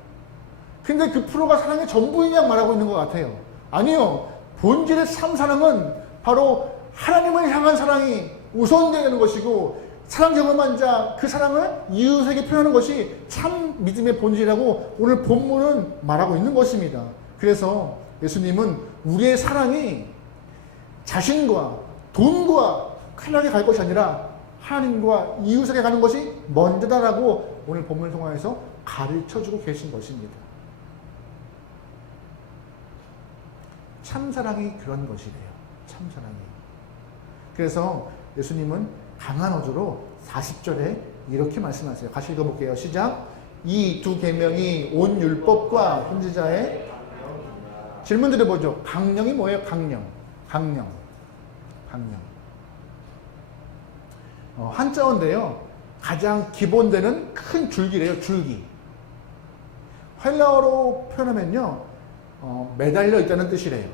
근데 그 프로가 사랑의 전부이냐 말하고 있는 것 같아요. 아니요. 본질의 참 사랑은 바로 하나님을 향한 사랑이 우선되어야 되는 것이고, 사랑 경험한 자 그 사랑을 이웃에게 표현하는 것이 참 믿음의 본질이라고 오늘 본문은 말하고 있는 것입니다. 그래서 예수님은 우리의 사랑이 자신과 돈과 쾌락에 갈 것이 아니라 하나님과 이웃에게 가는 것이 먼저다라고 오늘 본문을 통해서 가르쳐주고 계신 것입니다. 참사랑이 그런 것이래요. 참사랑이. 그래서 예수님은 강한 어조로 40절에 이렇게 말씀하세요. 같이 읽어볼게요. 시작. 이 두 계명이 온 율법과 선지자의 질문 드려보죠. 강령이 뭐예요? 강령. 한자어인데요. 가장 기본되는 큰 줄기래요. 줄기. 헬라어로 표현하면요. 매달려 있다는 뜻이래요.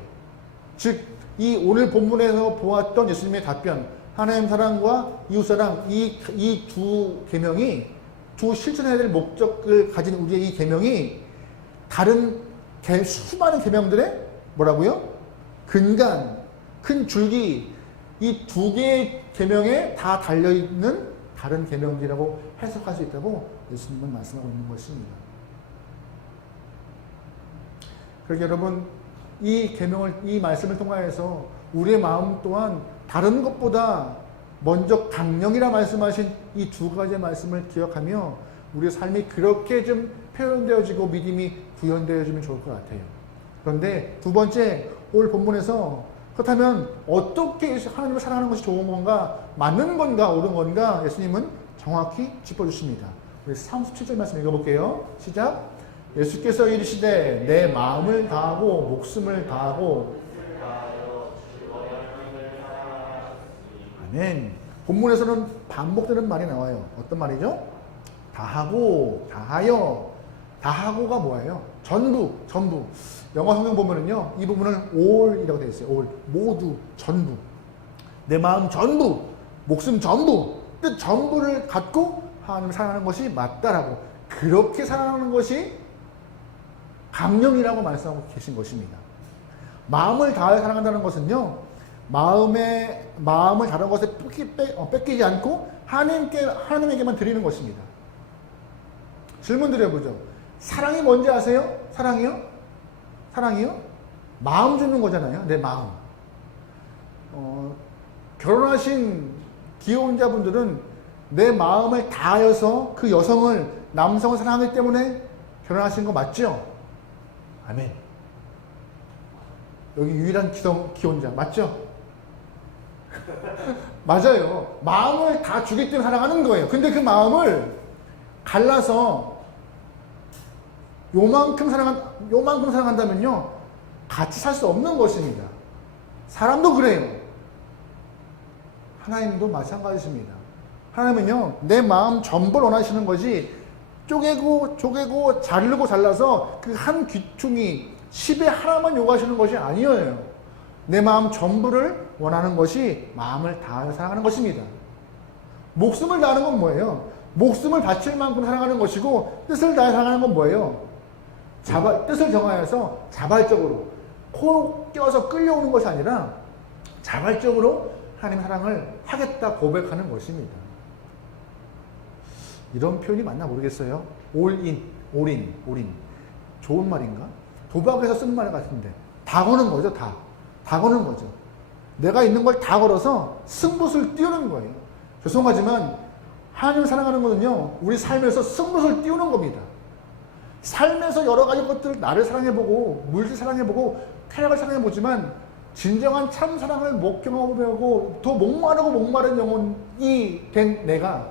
즉, 이 오늘 본문에서 보았던 예수님의 답변, 하나님 사랑과 이웃 사랑, 이 두 계명이, 두 실천해야 될 목적을 가진 우리의 이 계명이 다른 수많은 계명들의 뭐라고요? 근간, 큰 줄기, 이 두 개의 계명에 다 달려있는 다른 계명들이라고 해석할 수 있다고 예수님은 말씀하고 있는 것입니다. 그러니까 여러분, 이 말씀을 통하여서 우리의 마음 또한 다른 것보다 먼저 강령이라 말씀하신 이 두 가지의 말씀을 기억하며 우리의 삶이 그렇게 좀 표현되어지고 믿음이 구현되어지면 좋을 것 같아요. 그런데 두 번째, 오늘 본문에서 그렇다면 어떻게 하나님을 사랑하는 것이 좋은 건가, 맞는 건가, 옳은 건가, 예수님은 정확히 짚어주십니다. 우리 37절 말씀 읽어볼게요. 시작. 예수께서 이르시되 내 마음을 다하고 목숨을 다하고. 아멘. 본문에서는 반복되는 말이 나와요. 어떤 말이죠? 다하고, 다하여. 다하고가 뭐예요? 전부. 영어 성경 보면은요, 이 부분을 all이라고 되어 있어요. all. 모두, 전부. 내 마음 전부, 목숨 전부, 뜻 전부를 갖고 하나님을 사랑하는 것이 맞다라고. 그렇게 사랑하는 것이 강령이라고 말씀하고 계신 것입니다. 마음을 다하여 사랑한다는 것은요, 마음을 다른 것에 뺏기지 않고 하나님에게만 드리는 것입니다. 질문 드려보죠. 사랑이 뭔지 아세요? 사랑이요? 사랑이요? 마음 주는 거잖아요. 내 마음. 결혼하신 기혼자분들은 내 마음을 다하여서 그 여성을, 남성을 사랑하기 때문에 결혼하신 거 맞죠? 아멘. 여기 유일한 기혼자 맞죠? 맞아요. 마음을 다 주기 때문에 사랑하는 거예요. 근데 그 마음을 갈라서 요만큼 사랑한다면요, 같이 살 수 없는 것입니다. 사람도 그래요. 하나님도 마찬가지입니다. 하나님은요, 내 마음 전부를 원하시는 거지, 쪼개고 자르고 잘라서 그 한 귀퉁이 10의 하나만 요구하시는 것이 아니에요. 내 마음 전부를 원하는 것이 마음을 다하여 사랑하는 것입니다. 목숨을 다하는 건 뭐예요? 목숨을 바칠 만큼 사랑하는 것이고, 뜻을 다해 사랑하는 건 뭐예요? 뜻을 정하여서 자발적으로 코 껴서 끌려오는 것이 아니라 자발적으로 하나님 사랑을 하겠다 고백하는 것입니다. 이런 표현이 맞나 모르겠어요. 올인. 좋은 말인가? 도박에서 쓴 말 같은데. 다 거는 거죠, 다. 다 거는 거죠. 내가 있는 걸 다 걸어서 승부수를 띄우는 거예요. 죄송하지만 하나님을 사랑하는 것은요, 우리 삶에서 승부수를 띄우는 겁니다. 삶에서 여러 가지 것들을 나를 사랑해보고, 물질 사랑해보고, 쾌락을 사랑해보지만 진정한 참 사랑을 못 경험해보고 더 목마른 영혼이 된 내가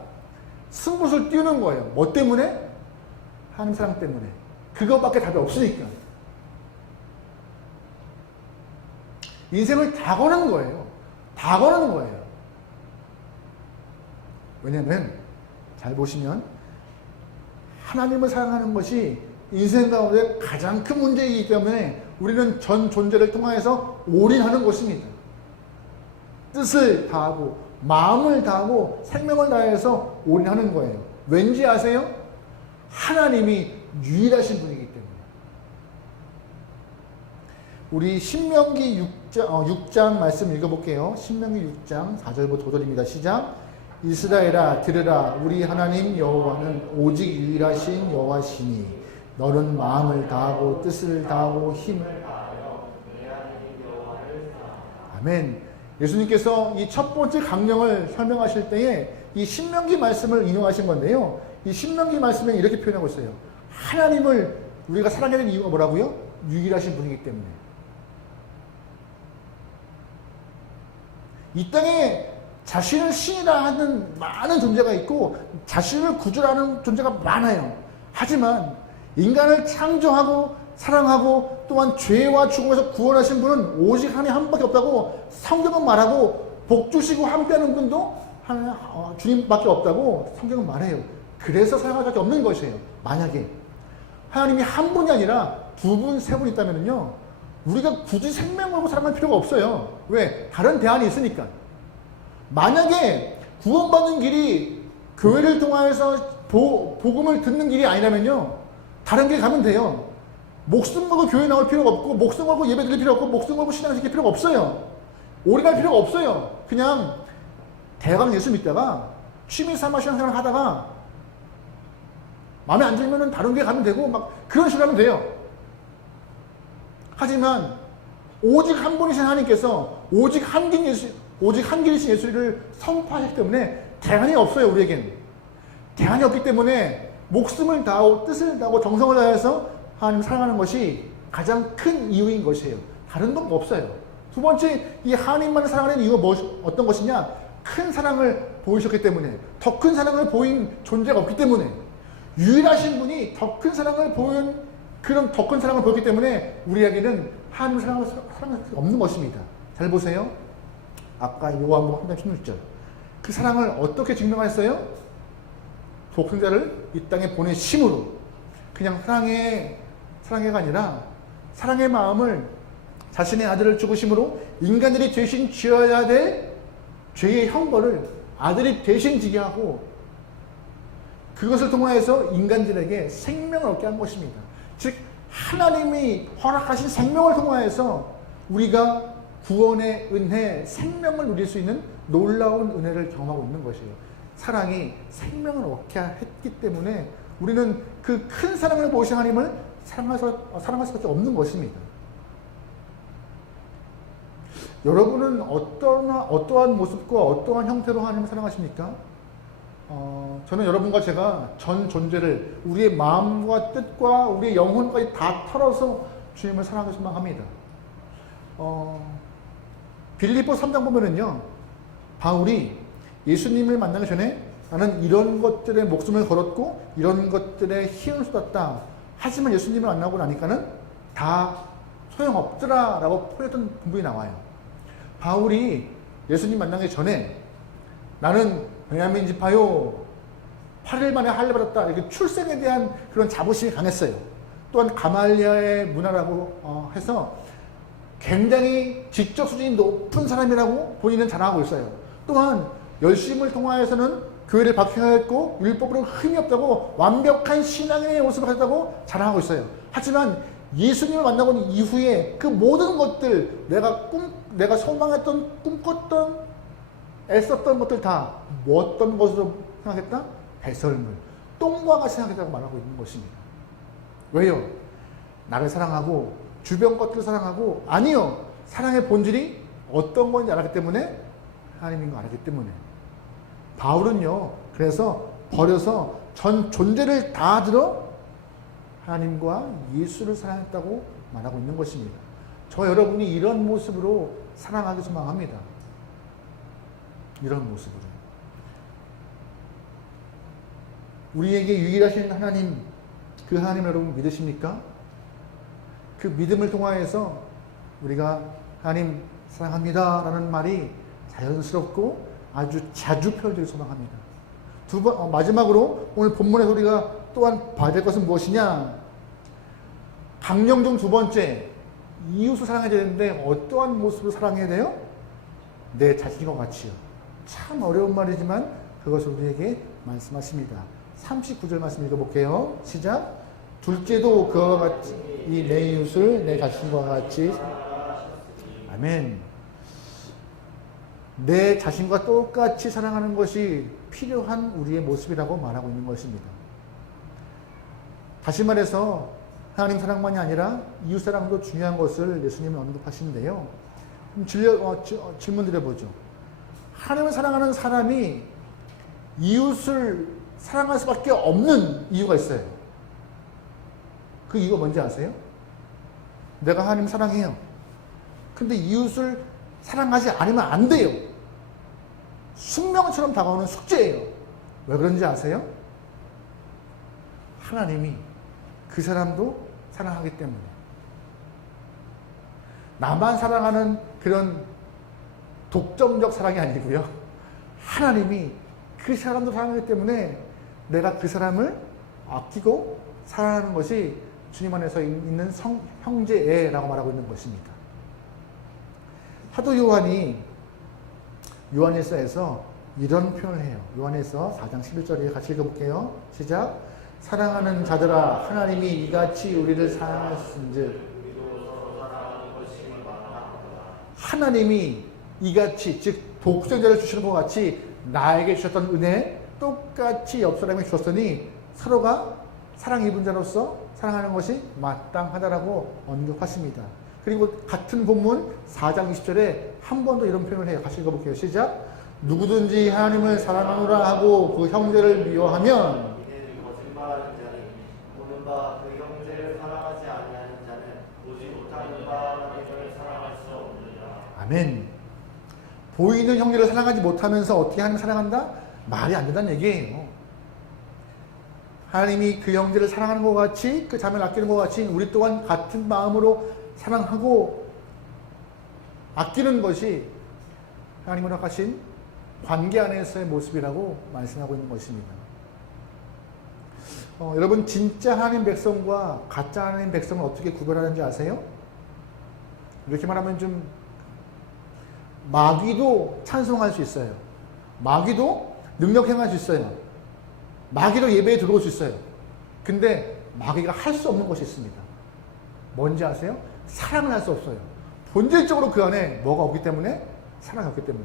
승부수를 띄우는 거예요. 뭐 때문에? 하나님 사랑 때문에. 그것밖에 답이 없으니까. 인생을 다 거는 거예요. 다 거는 거예요. 왜냐면 잘 보시면 하나님을 사랑하는 것이 인생 가운데 가장 큰 문제이기 때문에 우리는 전 존재를 통하여서 올인하는 것입니다. 뜻을 다하고 마음을 다하고 생명을 다해서 올인하는 거예요. 왠지 아세요? 하나님이 유일하신 분이기 때문에. 우리 신명기 6장 말씀 읽어볼게요. 신명기 6장 4절부터 5절입니다. 시작. 이스라엘아 들으라. 우리 하나님 여호와는 오직 유일하신 여호와시니 너는 마음을 다하고 뜻을 다하고 힘을 다하여 내 하나님 여호와를 사랑하라. 아멘. 예수님께서 이 첫 번째 강령을 설명하실 때에 이 신명기 말씀을 인용하신 건데요. 이 신명기 말씀에 이렇게 표현하고 있어요. 하나님을 우리가 사랑해야 되는 이유가 뭐라고요? 유일하신 분이기 때문에. 이 땅에 자신을 신이라 하는 많은 존재가 있고 자신을 구주라는 존재가 많아요. 하지만 인간을 창조하고 사랑하고 또한 죄와 죽음에서 구원하신 분은 오직 하나님 한 분밖에 없다고 성경은 말하고 복 주시고 함께하는 분도 주님밖에 없다고 성경은 말해요. 그래서 사랑할 수밖에 없는 것이에요. 만약에 하나님이 한 분이 아니라 두 분, 세 분 있다면요, 우리가 굳이 생명 걸고 사랑할 필요가 없어요. 왜? 다른 대안이 있으니까. 만약에 구원받는 길이 교회를 통하여서 복음을 듣는 길이 아니라면요, 다른 길 가면 돼요. 목숨 걸고 교회 나올 필요가 없고, 목숨 걸고 예배 드릴 필요 없고, 목숨 걸고 신앙을 지킬 필요가 없어요. 올인할 필요가 없어요. 그냥 대강 예수 믿다가 취미 삼아 신앙생활 하다가 마음에 안 들면은 다른 길 가면 되고, 막 그런 식으로 하면 돼요. 하지만 오직 한 분이신 하나님께서 오직 한 길이신 예수를 선포하셨기 때문에 대안이 없어요. 우리에겐 대안이 없기 때문에 목숨을 다하고 뜻을 다하고 정성을 다해서 하나님 사랑하는 것이 가장 큰 이유인 것이에요. 다른 건 없어요. 두 번째, 이 하나님만을 사랑하는 이유가 어떤 것이냐? 큰 사랑을 보이셨기 때문에, 더 큰 사랑을 보인 존재가 없기 때문에, 유일하신 분이 더 큰 사랑을 보인 그런 더 큰 사랑을 보였기 때문에 우리에게는 하나님 사랑할 수 없는 것입니다. 잘 보세요. 아까 요한복음 3장 16절. 그 사랑을 어떻게 증명했어요? 독생자를 이 땅에 보내심으로. 그냥 사랑해가 아니라 사랑의 마음을 자신의 아들을 죽으심으로 인간들이 대신 지어야 될 죄의 형벌을 아들이 대신 지게 하고 그것을 통하여서 인간들에게 생명을 얻게 한 것입니다. 즉 하나님이 허락하신 생명을 통하여서 우리가 구원의 은혜, 생명을 누릴 수 있는 놀라운 은혜를 경험하고 있는 것이에요. 사랑이 생명을 얻게 했기 때문에 우리는 그 큰 사랑을 보이신 하나님을 사랑할 수밖에 없는 것입니다. 여러분은 어떠한 모습과 어떠한 형태로 하나님을 사랑하십니까? 저는 여러분과 제가 전 존재를 우리의 마음과 뜻과 우리의 영혼까지 다 털어서 주님을 사랑하고 소망합니다. 빌립보 3장 보면은요, 바울이 예수님을 만나기 전에 나는 이런 것들에 목숨을 걸었고 이런 것들에 힘을 쏟았다. 하지만 예수님을 만나고 나니까는 다 소용없더라 라고 포기했던 부분이 나와요. 바울이 예수님 만나기 전에 나는 베냐민 지파요 8일 만에 할례 받았다. 이렇게 출생에 대한 그런 자부심이 강했어요. 또한 가말리아의 문화라고 해서 굉장히 지적 수준이 높은 사람이라고 본인은 자랑하고 있어요. 또한 열심을 통하여서는 교회를 박해하였고 율법으로 흠이 없다고 완벽한 신앙의 모습을 가졌다고 자랑하고 있어요. 하지만 예수님을 만나고 난 이후에 그 모든 것들, 내가 소망했던, 꿈꿨던, 애썼던 것들 다 어떤 것으로 생각했다? 배설물, 똥과 같이 생각했다고 말하고 있는 것입니다. 왜요? 나를 사랑하고 주변 것들을 사랑하고, 아니요, 사랑의 본질이 어떤 건지 알았기 때문에, 하나님인 거 알았기 때문에. 바울은요, 그래서 버려서 전 존재를 다 들어 하나님과 예수를 사랑했다고 말하고 있는 것입니다. 저 여러분이 이런 모습으로 사랑하기 소망합니다. 이런 모습으로. 우리에게 유일하신 하나님, 그 하나님 여러분 믿으십니까? 그 믿음을 통하여서 우리가 하나님 사랑합니다 라는 말이 자연스럽고 아주 자주 표현되길 소망합니다. 마지막으로 오늘 본문에서 우리가 또한 봐야 될 것은 무엇이냐? 강령 중 두 번째, 이웃을 사랑해야 되는데 어떠한 모습으로 사랑해야 돼요? 내 자신과 같이요. 참 어려운 말이지만 그것을 우리에게 말씀하십니다. 39절 말씀 읽어볼게요. 시작. 둘째도 그와 같이 내 이웃을 내 자신과 같이. 아멘. 내 자신과 똑같이 사랑하는 것이 필요한 우리의 모습이라고 말하고 있는 것입니다. 다시 말해서 하나님 사랑만이 아니라 이웃 사랑도 중요한 것을 예수님이 언급하시는데요. 질문 드려보죠. 하나님을 사랑하는 사람이 이웃을 사랑할 수밖에 없는 이유가 있어요. 그 이유가 뭔지 아세요? 내가 하나님 사랑해요. 근데 이웃을 사랑하지 않으면 안 돼요. 숙명처럼 다가오는 숙제예요. 왜 그런지 아세요? 하나님이 그 사람도 사랑하기 때문에. 나만 사랑하는 그런 독점적 사랑이 아니고요. 하나님이 그 사람도 사랑하기 때문에 내가 그 사람을 아끼고 사랑하는 것이 주님 안에서 있는 형제애라고 말하고 있는 것입니다. 사도 요한이 요한일서에서 이런 표현을 해요. 요한일서 4장 11절에 같이 읽어볼게요. 시작. 사랑하는 자들아, 하나님이 이같이 우리를 사랑하신즉. 하나님이 이같이, 즉 독생자를 주시는 것 같이 나에게 주셨던 은혜 똑같이 옆 사람에게 주셨으니 서로가 사랑 입은 자로서 사랑하는 것이 마땅하다라고 언급하십니다. 그리고 같은 본문 4장 20절에 한 번 더 이런 표현을 해요. 같이 읽어볼게요. 시작. 누구든지 하나님을 사랑하노라 하고 그 형제를 미워하면 이는 거짓말하는 자니 보는 바 그 형제를 사랑하지 아니하는 자는 보지 못하는 바 하나님을 사랑할 수 없느니라. 아멘. 보이는 형제를 사랑하지 못하면서 어떻게 하나님을 사랑한다? 말이 안 된다는 얘기예요. 하나님이 그 형제를 사랑하는 것 같이, 그 자매를 아끼는 것 같이 우리 또한 같은 마음으로 사랑하고 아끼는 것이 하나님을 허락하신 관계 안에서의 모습이라고 말씀하고 있는 것입니다. 여러분, 진짜 하나님 백성과 가짜 하나님 백성을 어떻게 구별하는지 아세요? 이렇게 말하면 좀 마귀도 찬송할 수 있어요. 마귀도 능력 행할 수 있어요. 마귀도 예배에 들어올 수 있어요. 근데 마귀가 할 수 없는 것이 있습니다. 뭔지 아세요? 사랑을 할 수 없어요. 본질적으로 그 안에 뭐가 없기 때문에? 사랑이 없기 때문에.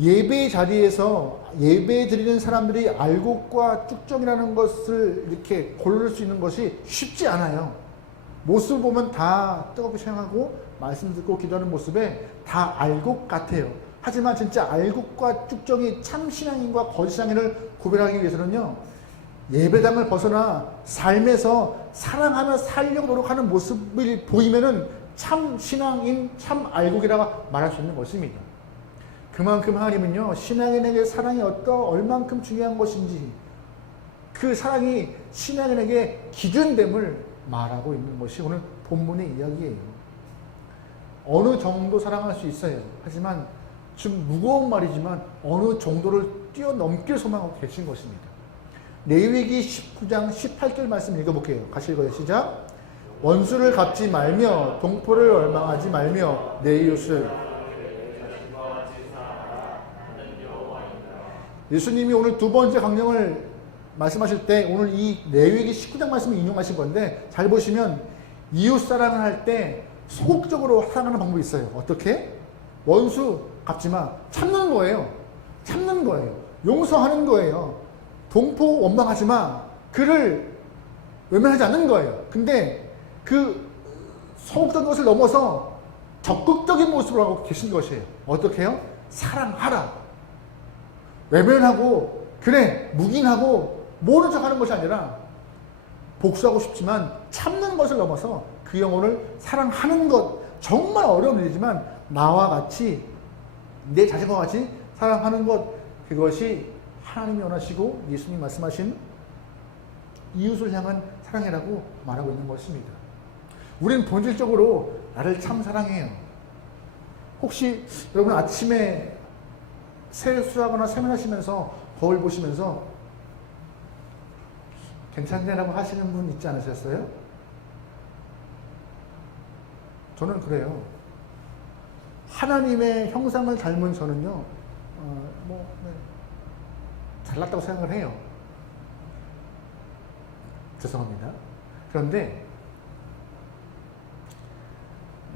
예배 자리에서 예배 드리는 사람들이 알곡과 쭉정이라는 것을 이렇게 고를 수 있는 것이 쉽지 않아요. 모습을 보면 다 뜨겁게 생각하고 말씀 듣고 기도하는 모습에 다 알곡 같아요. 하지만 진짜 알곡과 쭉정이 참 신앙인과 거짓 신앙인을 구별하기 위해서는요, 예배당을 벗어나 삶에서 사랑하며 살려고 노력하는 모습을 보이면은 참 신앙인, 참 알곡이라고 말할 수 있는 것입니다. 그만큼 하나님은요, 신앙인에게 사랑이 얼만큼 중요한 것인지 그 사랑이 신앙인에게 기준됨을 말하고 있는 것이 오늘 본문의 이야기예요. 어느 정도 사랑할 수 있어요. 하지만 좀 무거운 말이지만 어느 정도를 뛰어넘길 소망하고 계신 것입니다. 레위기 19장 18절 말씀 읽어볼게요. 같이 읽어요. 시작. 원수를 갚지 말며 동포를 원망하지 말며 내 이웃을. 예수님이 오늘 두 번째 강령을 말씀하실 때 오늘 이 레위기 19장 말씀을 인용하신 건데, 잘 보시면 이웃 사랑을 할 때 소극적으로 사랑하는 방법이 있어요. 어떻게? 원수 갚지 마. 참는 거예요. 참는 거예요. 용서하는 거예요. 동포 원망하지 마. 그를 외면하지 않는 거예요. 근데 그 소극적인 것을 넘어서 적극적인 모습으로 하고 계신 것이에요. 어떻게 해요? 사랑하라. 외면하고 그래 묵인하고 모른 척하는 것이 아니라 복수하고 싶지만 참는 것을 넘어서 그 영혼을 사랑하는 것. 정말 어려운 일이지만 나와 같이 내 자신과 같이 사랑하는 것, 그것이 하나님이 원하시고 예수님이 말씀하신 이웃을 향한 사랑이라고 말하고 있는 것입니다. 우리는 본질적으로 나를 참 사랑해요. 혹시 여러분 아침에 세수하거나 세면하시면서 거울 보시면서 괜찮네라고 하시는 분 있지 않으셨어요? 저는 그래요. 하나님의 형상을 닮은 저는요, 잘났다고 생각을 해요. 죄송합니다. 그런데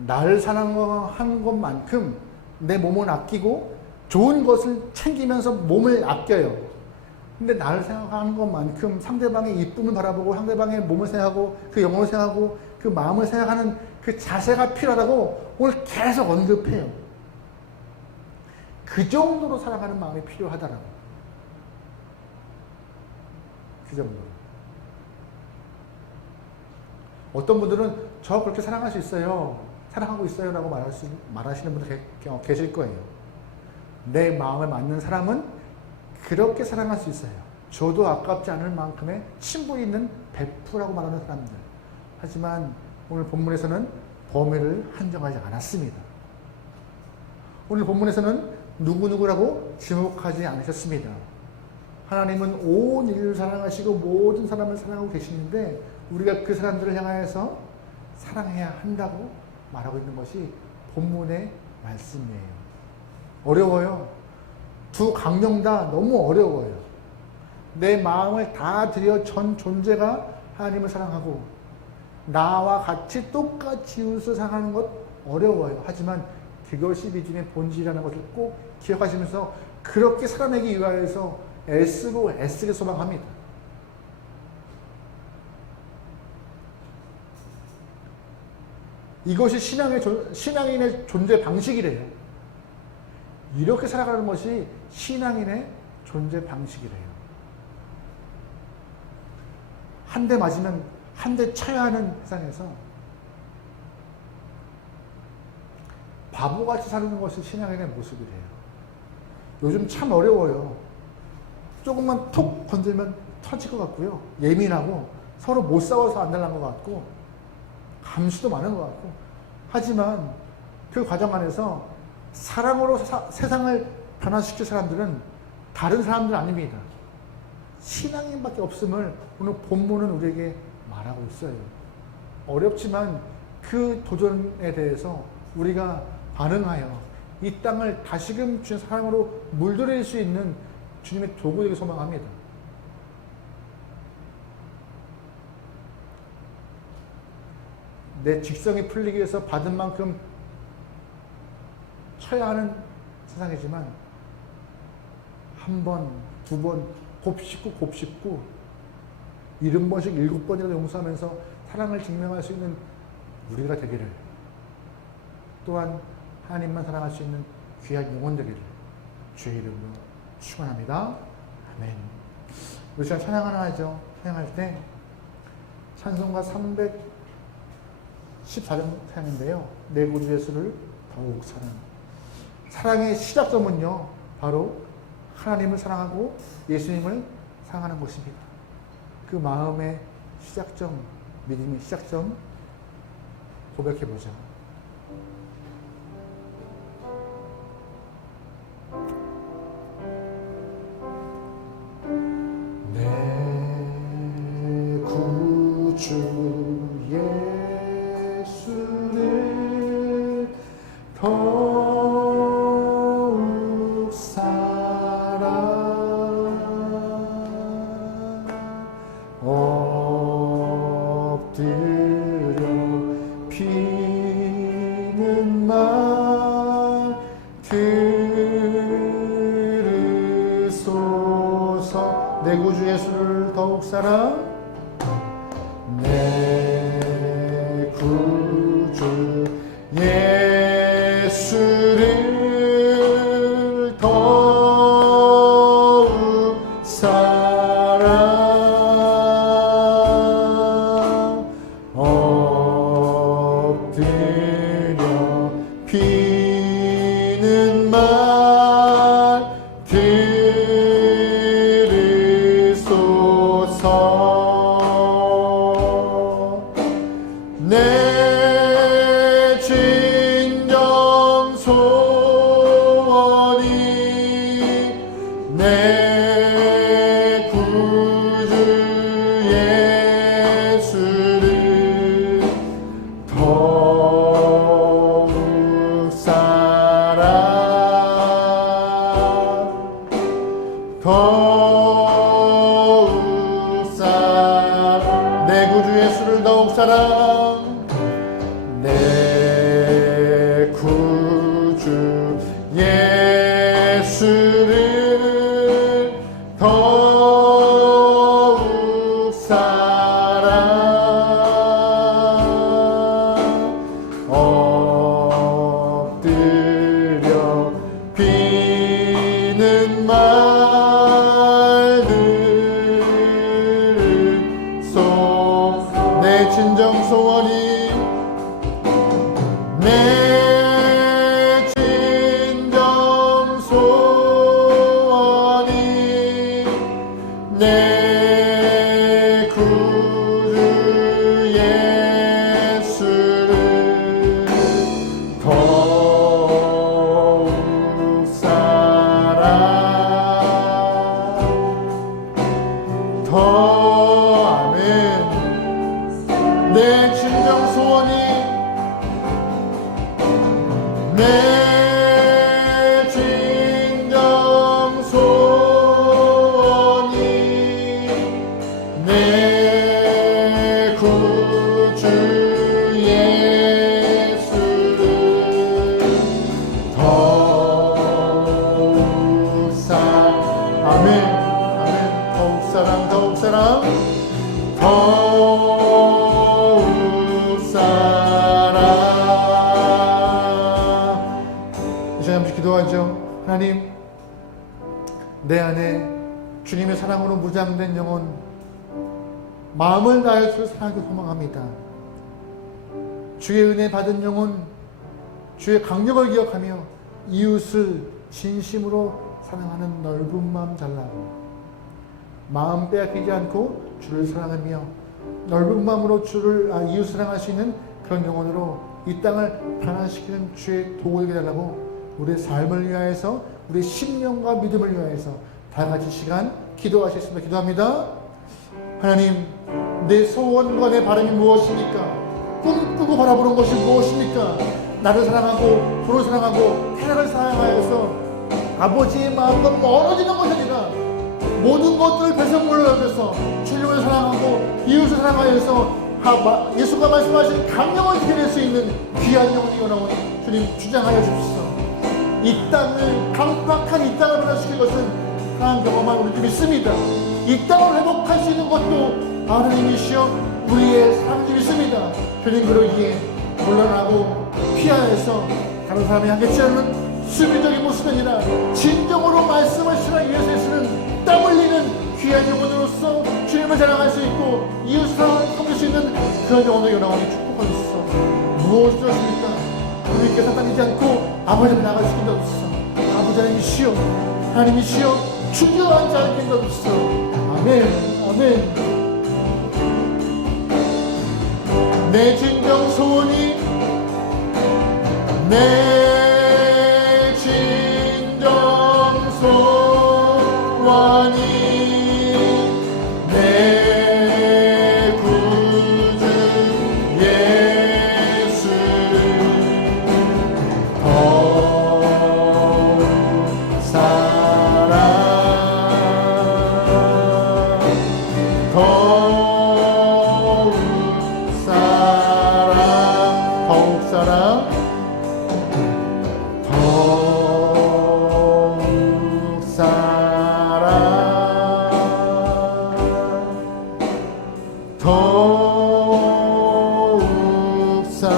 나를 사랑하는 것만큼 내 몸을 아끼고 좋은 것을 챙기면서 몸을 아껴요. 근데 나를 생각하는 것만큼 상대방의 이쁨을 바라보고 상대방의 몸을 생각하고 그 영혼을 생각하고 그 마음을 생각하는 그 자세가 필요하다고 오늘 계속 언급해요. 그 정도로 사랑하는 마음이 필요하다라고. 그 정도로. 어떤 분들은 저 그렇게 사랑할 수 있어요. 사랑하고 있어요. 라고 말하시는 분들 계실 거예요. 내 마음에 맞는 사람은 그렇게 사랑할 수 있어요. 저도 아깝지 않을 만큼의 친분이 있는 베프라고 말하는 사람들. 하지만 오늘 본문에서는 범위를 한정하지 않았습니다. 오늘 본문에서는 누구누구라고 지목하지 않으셨습니다. 하나님은 온 인류를 사랑하시고 모든 사람을 사랑하고 계시는데 우리가 그 사람들을 향하여서 사랑해야 한다고 말하고 있는 것이 본문의 말씀이에요. 어려워요. 두 강령 다 너무 어려워요. 내 마음을 다 들여 전 존재가 하나님을 사랑하고 나와 같이 똑같이 이웃을 사랑하는 것 어려워요. 하지만 그것이 믿음의 본질이라는 것을 꼭 기억하시면서 그렇게 살아내기 위하여서 애쓰게 소망합니다. 이것이 신앙인의 존재 방식이래요. 이렇게 살아가는 것이 신앙인의 존재 방식이래요. 한 대 맞으면 한 대 쳐야 하는 세상에서 바보같이 사는 것이 신앙인의 모습이래요. 요즘 참 어려워요. 조금만 톡 건들면 터질 것 같고요. 예민하고 서로 못 싸워서 안 달란 것 같고 감수도 많은 것 같고. 하지만 그 과정 안에서 사랑으로 세상을 변화시킬 사람들은 다른 사람들 아닙니다. 신앙인밖에 없음을 오늘 본문은 우리에게 말하고 있어요. 어렵지만 그 도전에 대해서 우리가 반응하여 이 땅을 다시금 주의 사랑으로 물들일 수 있는 주님의 도구에게 소망합니다. 내 직성이 풀리기 위해서 받은 만큼 쳐야 하는 세상이지만 한 번, 두 번, 곱씹고 70번씩 7번이라도 용서하면서 사랑을 증명할 수 있는 우리가 되기를, 또한 하나님만 사랑할 수 있는 귀한 영혼 되기를 주의 이름으로 축원합니다. 아멘. 우리 시간 찬양 하나 하죠. 찬양할 때 찬송가 314장 찬양인데요. 내 구주 예수를 더욱 사랑의 시작점은요, 바로 하나님을 사랑하고 예수님을 사랑하는 것입니다. 그 마음의 시작점, 믿음의 시작점 고백해보자. 내 구주 예수를 더욱 사랑 엎드려 비는 말 들으소서. 내 구주 예수를 더욱 사랑, 내 구주 예수를 더욱 사랑 엎드려 비는 말 들으소서. 내 진정 소원이 내 구주 예수를 더욱 사랑 더욱 사랑 내 구주 예수를 더욱 사랑 내 구주 예수를 더욱 사랑 엎드려 비는 말들 속 내 진정 소원이 내 진정 소원이 내 구주 예수를 더욱 사랑 아멘. 내 진정 소원이 내 진정 소원이 내 구주 예수를 더욱 사랑 아멘 아멘. 더욱 사랑 더욱 사랑 더욱 사랑. 이 시간 잠시 기도하죠. 하나님, 내 안에 주님의 사랑으로 무장된 영혼, 마음을 다해 주를 사랑하기 소망합니다. 주의 은혜 받은 영혼, 주의 강력을 기억하며 이웃을 진심으로 사랑하는 넓은 마음 달라고, 마음 빼앗기지 않고 주를 사랑하며 넓은 마음으로 이웃 사랑할 수 있는 그런 영혼으로 이 땅을 변화시키는 주의 도구가 되달라고, 우리의 삶을 위하여서, 우리의 심령과 믿음을 위하여서 다 같이 시간 기도하시겠습니다. 기도합니다. 하나님, 내 소원과 내 바람이 무엇입니까? 꿈꾸고 바라보는 것이 무엇입니까? 나를 사랑하고 부를 사랑하고 태양을 사랑하여서 아버지의 마음과 멀어지는 것이 아니라 모든 것들을 배성물로 여겨서 주님을 사랑하고 이웃을 사랑하여서 예수가 말씀하신 강령을 지켜낼 수 있는 귀한 영혼이 나오니 주님 주장하여 주옵소서. 이 땅을 강팍한 이 땅을 변화시킬 것은 하나님 경험만 우리 주 믿습니다. 이 땅을 회복할 수 있는 것도 하나님이시여 우리의 사랑이 믿습니다. 주님 그러기에 물러나고 피하여서 다른 사람이 하겠지 않는 수비적인 모습이 아니라 진정으로 말씀을 실행하기 위해서 쓰는 땀 흘리는 귀한 영혼으로서 주님을 자랑할 수 있고 이웃을 섬길 수 있는 그런 영혼을 나오니 축복하소서. 무엇을 하십니까? 주님께서 따르지 않고 아버지 앞에 나갈 수 있는 없어. 아버지 하나님이시여 하나님이시여 주저앉지 않게 없어. 아멘 아멘. 내 진정 소원이 내 진정 소원이 내 구주 예수를 더욱 사랑 더욱 사랑 더욱 사랑 더욱 사랑 더욱 사랑.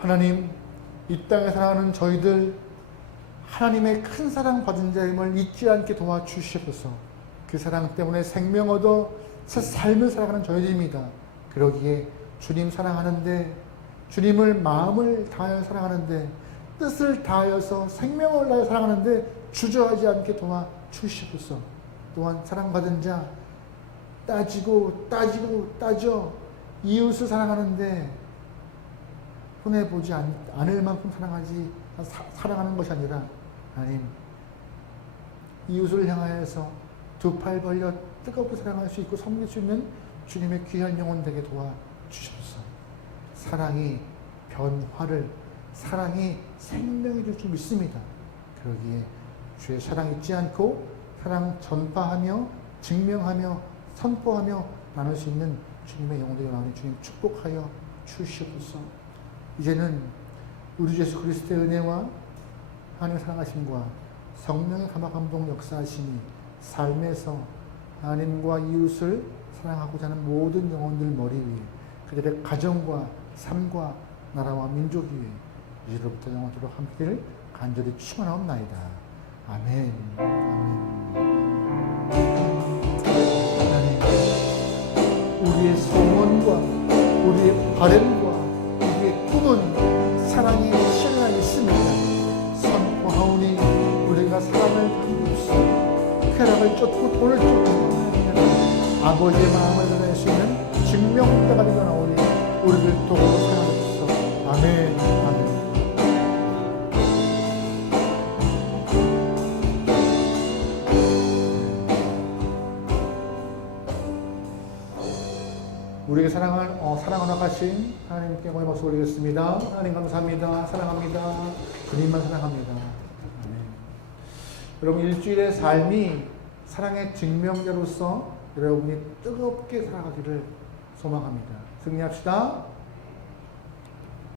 하나님, 이 땅에 살아가는 저희들 하나님의 큰 사랑 받은 자임을 잊지 않게 도와주시옵소서. 그 사랑 때문에 생명 얻어 새 삶을 살아가는 저희들입니다. 그러기에 주님 사랑하는데, 주님을 마음을 다하여 사랑하는데, 뜻을 다하여서 생명을 다하여 사랑하는데 주저하지 않게 도와주시옵소서. 또한 사랑받은 자 따지고 따져 이웃을 사랑하는데 손해보지 않을 만큼 사랑하는 것이 아니라 하나님 이웃을 향하여서 두 팔 벌려 뜨겁게 사랑할 수 있고 섬길 수 있는 주님의 귀한 영혼 되게 도와주셔서 사랑이 변화를 사랑이 생명이 될 줄 믿습니다. 그러기에 주의 사랑 잊지 않고 사랑 전파하며 증명하며 선포하며 나눌 수 있는 주님의 영혼들이 나오니 주님 축복하여 주시옵소서. 이제는 우리 주 예수 그리스도의 은혜와 하나님의 사랑하심과 성령의 감화감동 역사하심이 삶에서 하나님과 이웃을 사랑하고자 하는 모든 영혼들 머리 위에 그들의 가정과 삶과 나라와 민족 위에 이제로부터 영원토록 함께를 간절히 축원하옵나이다. 아멘. 하나님, 우리의 소원과 우리의 바램과 우리의 꿈은 사랑이 실현하고 있습니다. 선포하오니 우리가 사랑을 감기없이 쾌락을 쫓고 돈을 쫓고 아버지의 마음을 전할 수 있는 증명자가 되어 나오니 우리를 도구로 사용하소서. 아멘. 아멘. 우리에게 사랑하러 가신 하나님께 영광의 박수 올리겠습니다. 하나님 감사합니다. 사랑합니다. 주님만 사랑합니다. 아멘. 여러분 일주일의 삶이 사랑의 증명자로서 여러분이 뜨겁게 살아가기를 소망합니다. 승리합시다.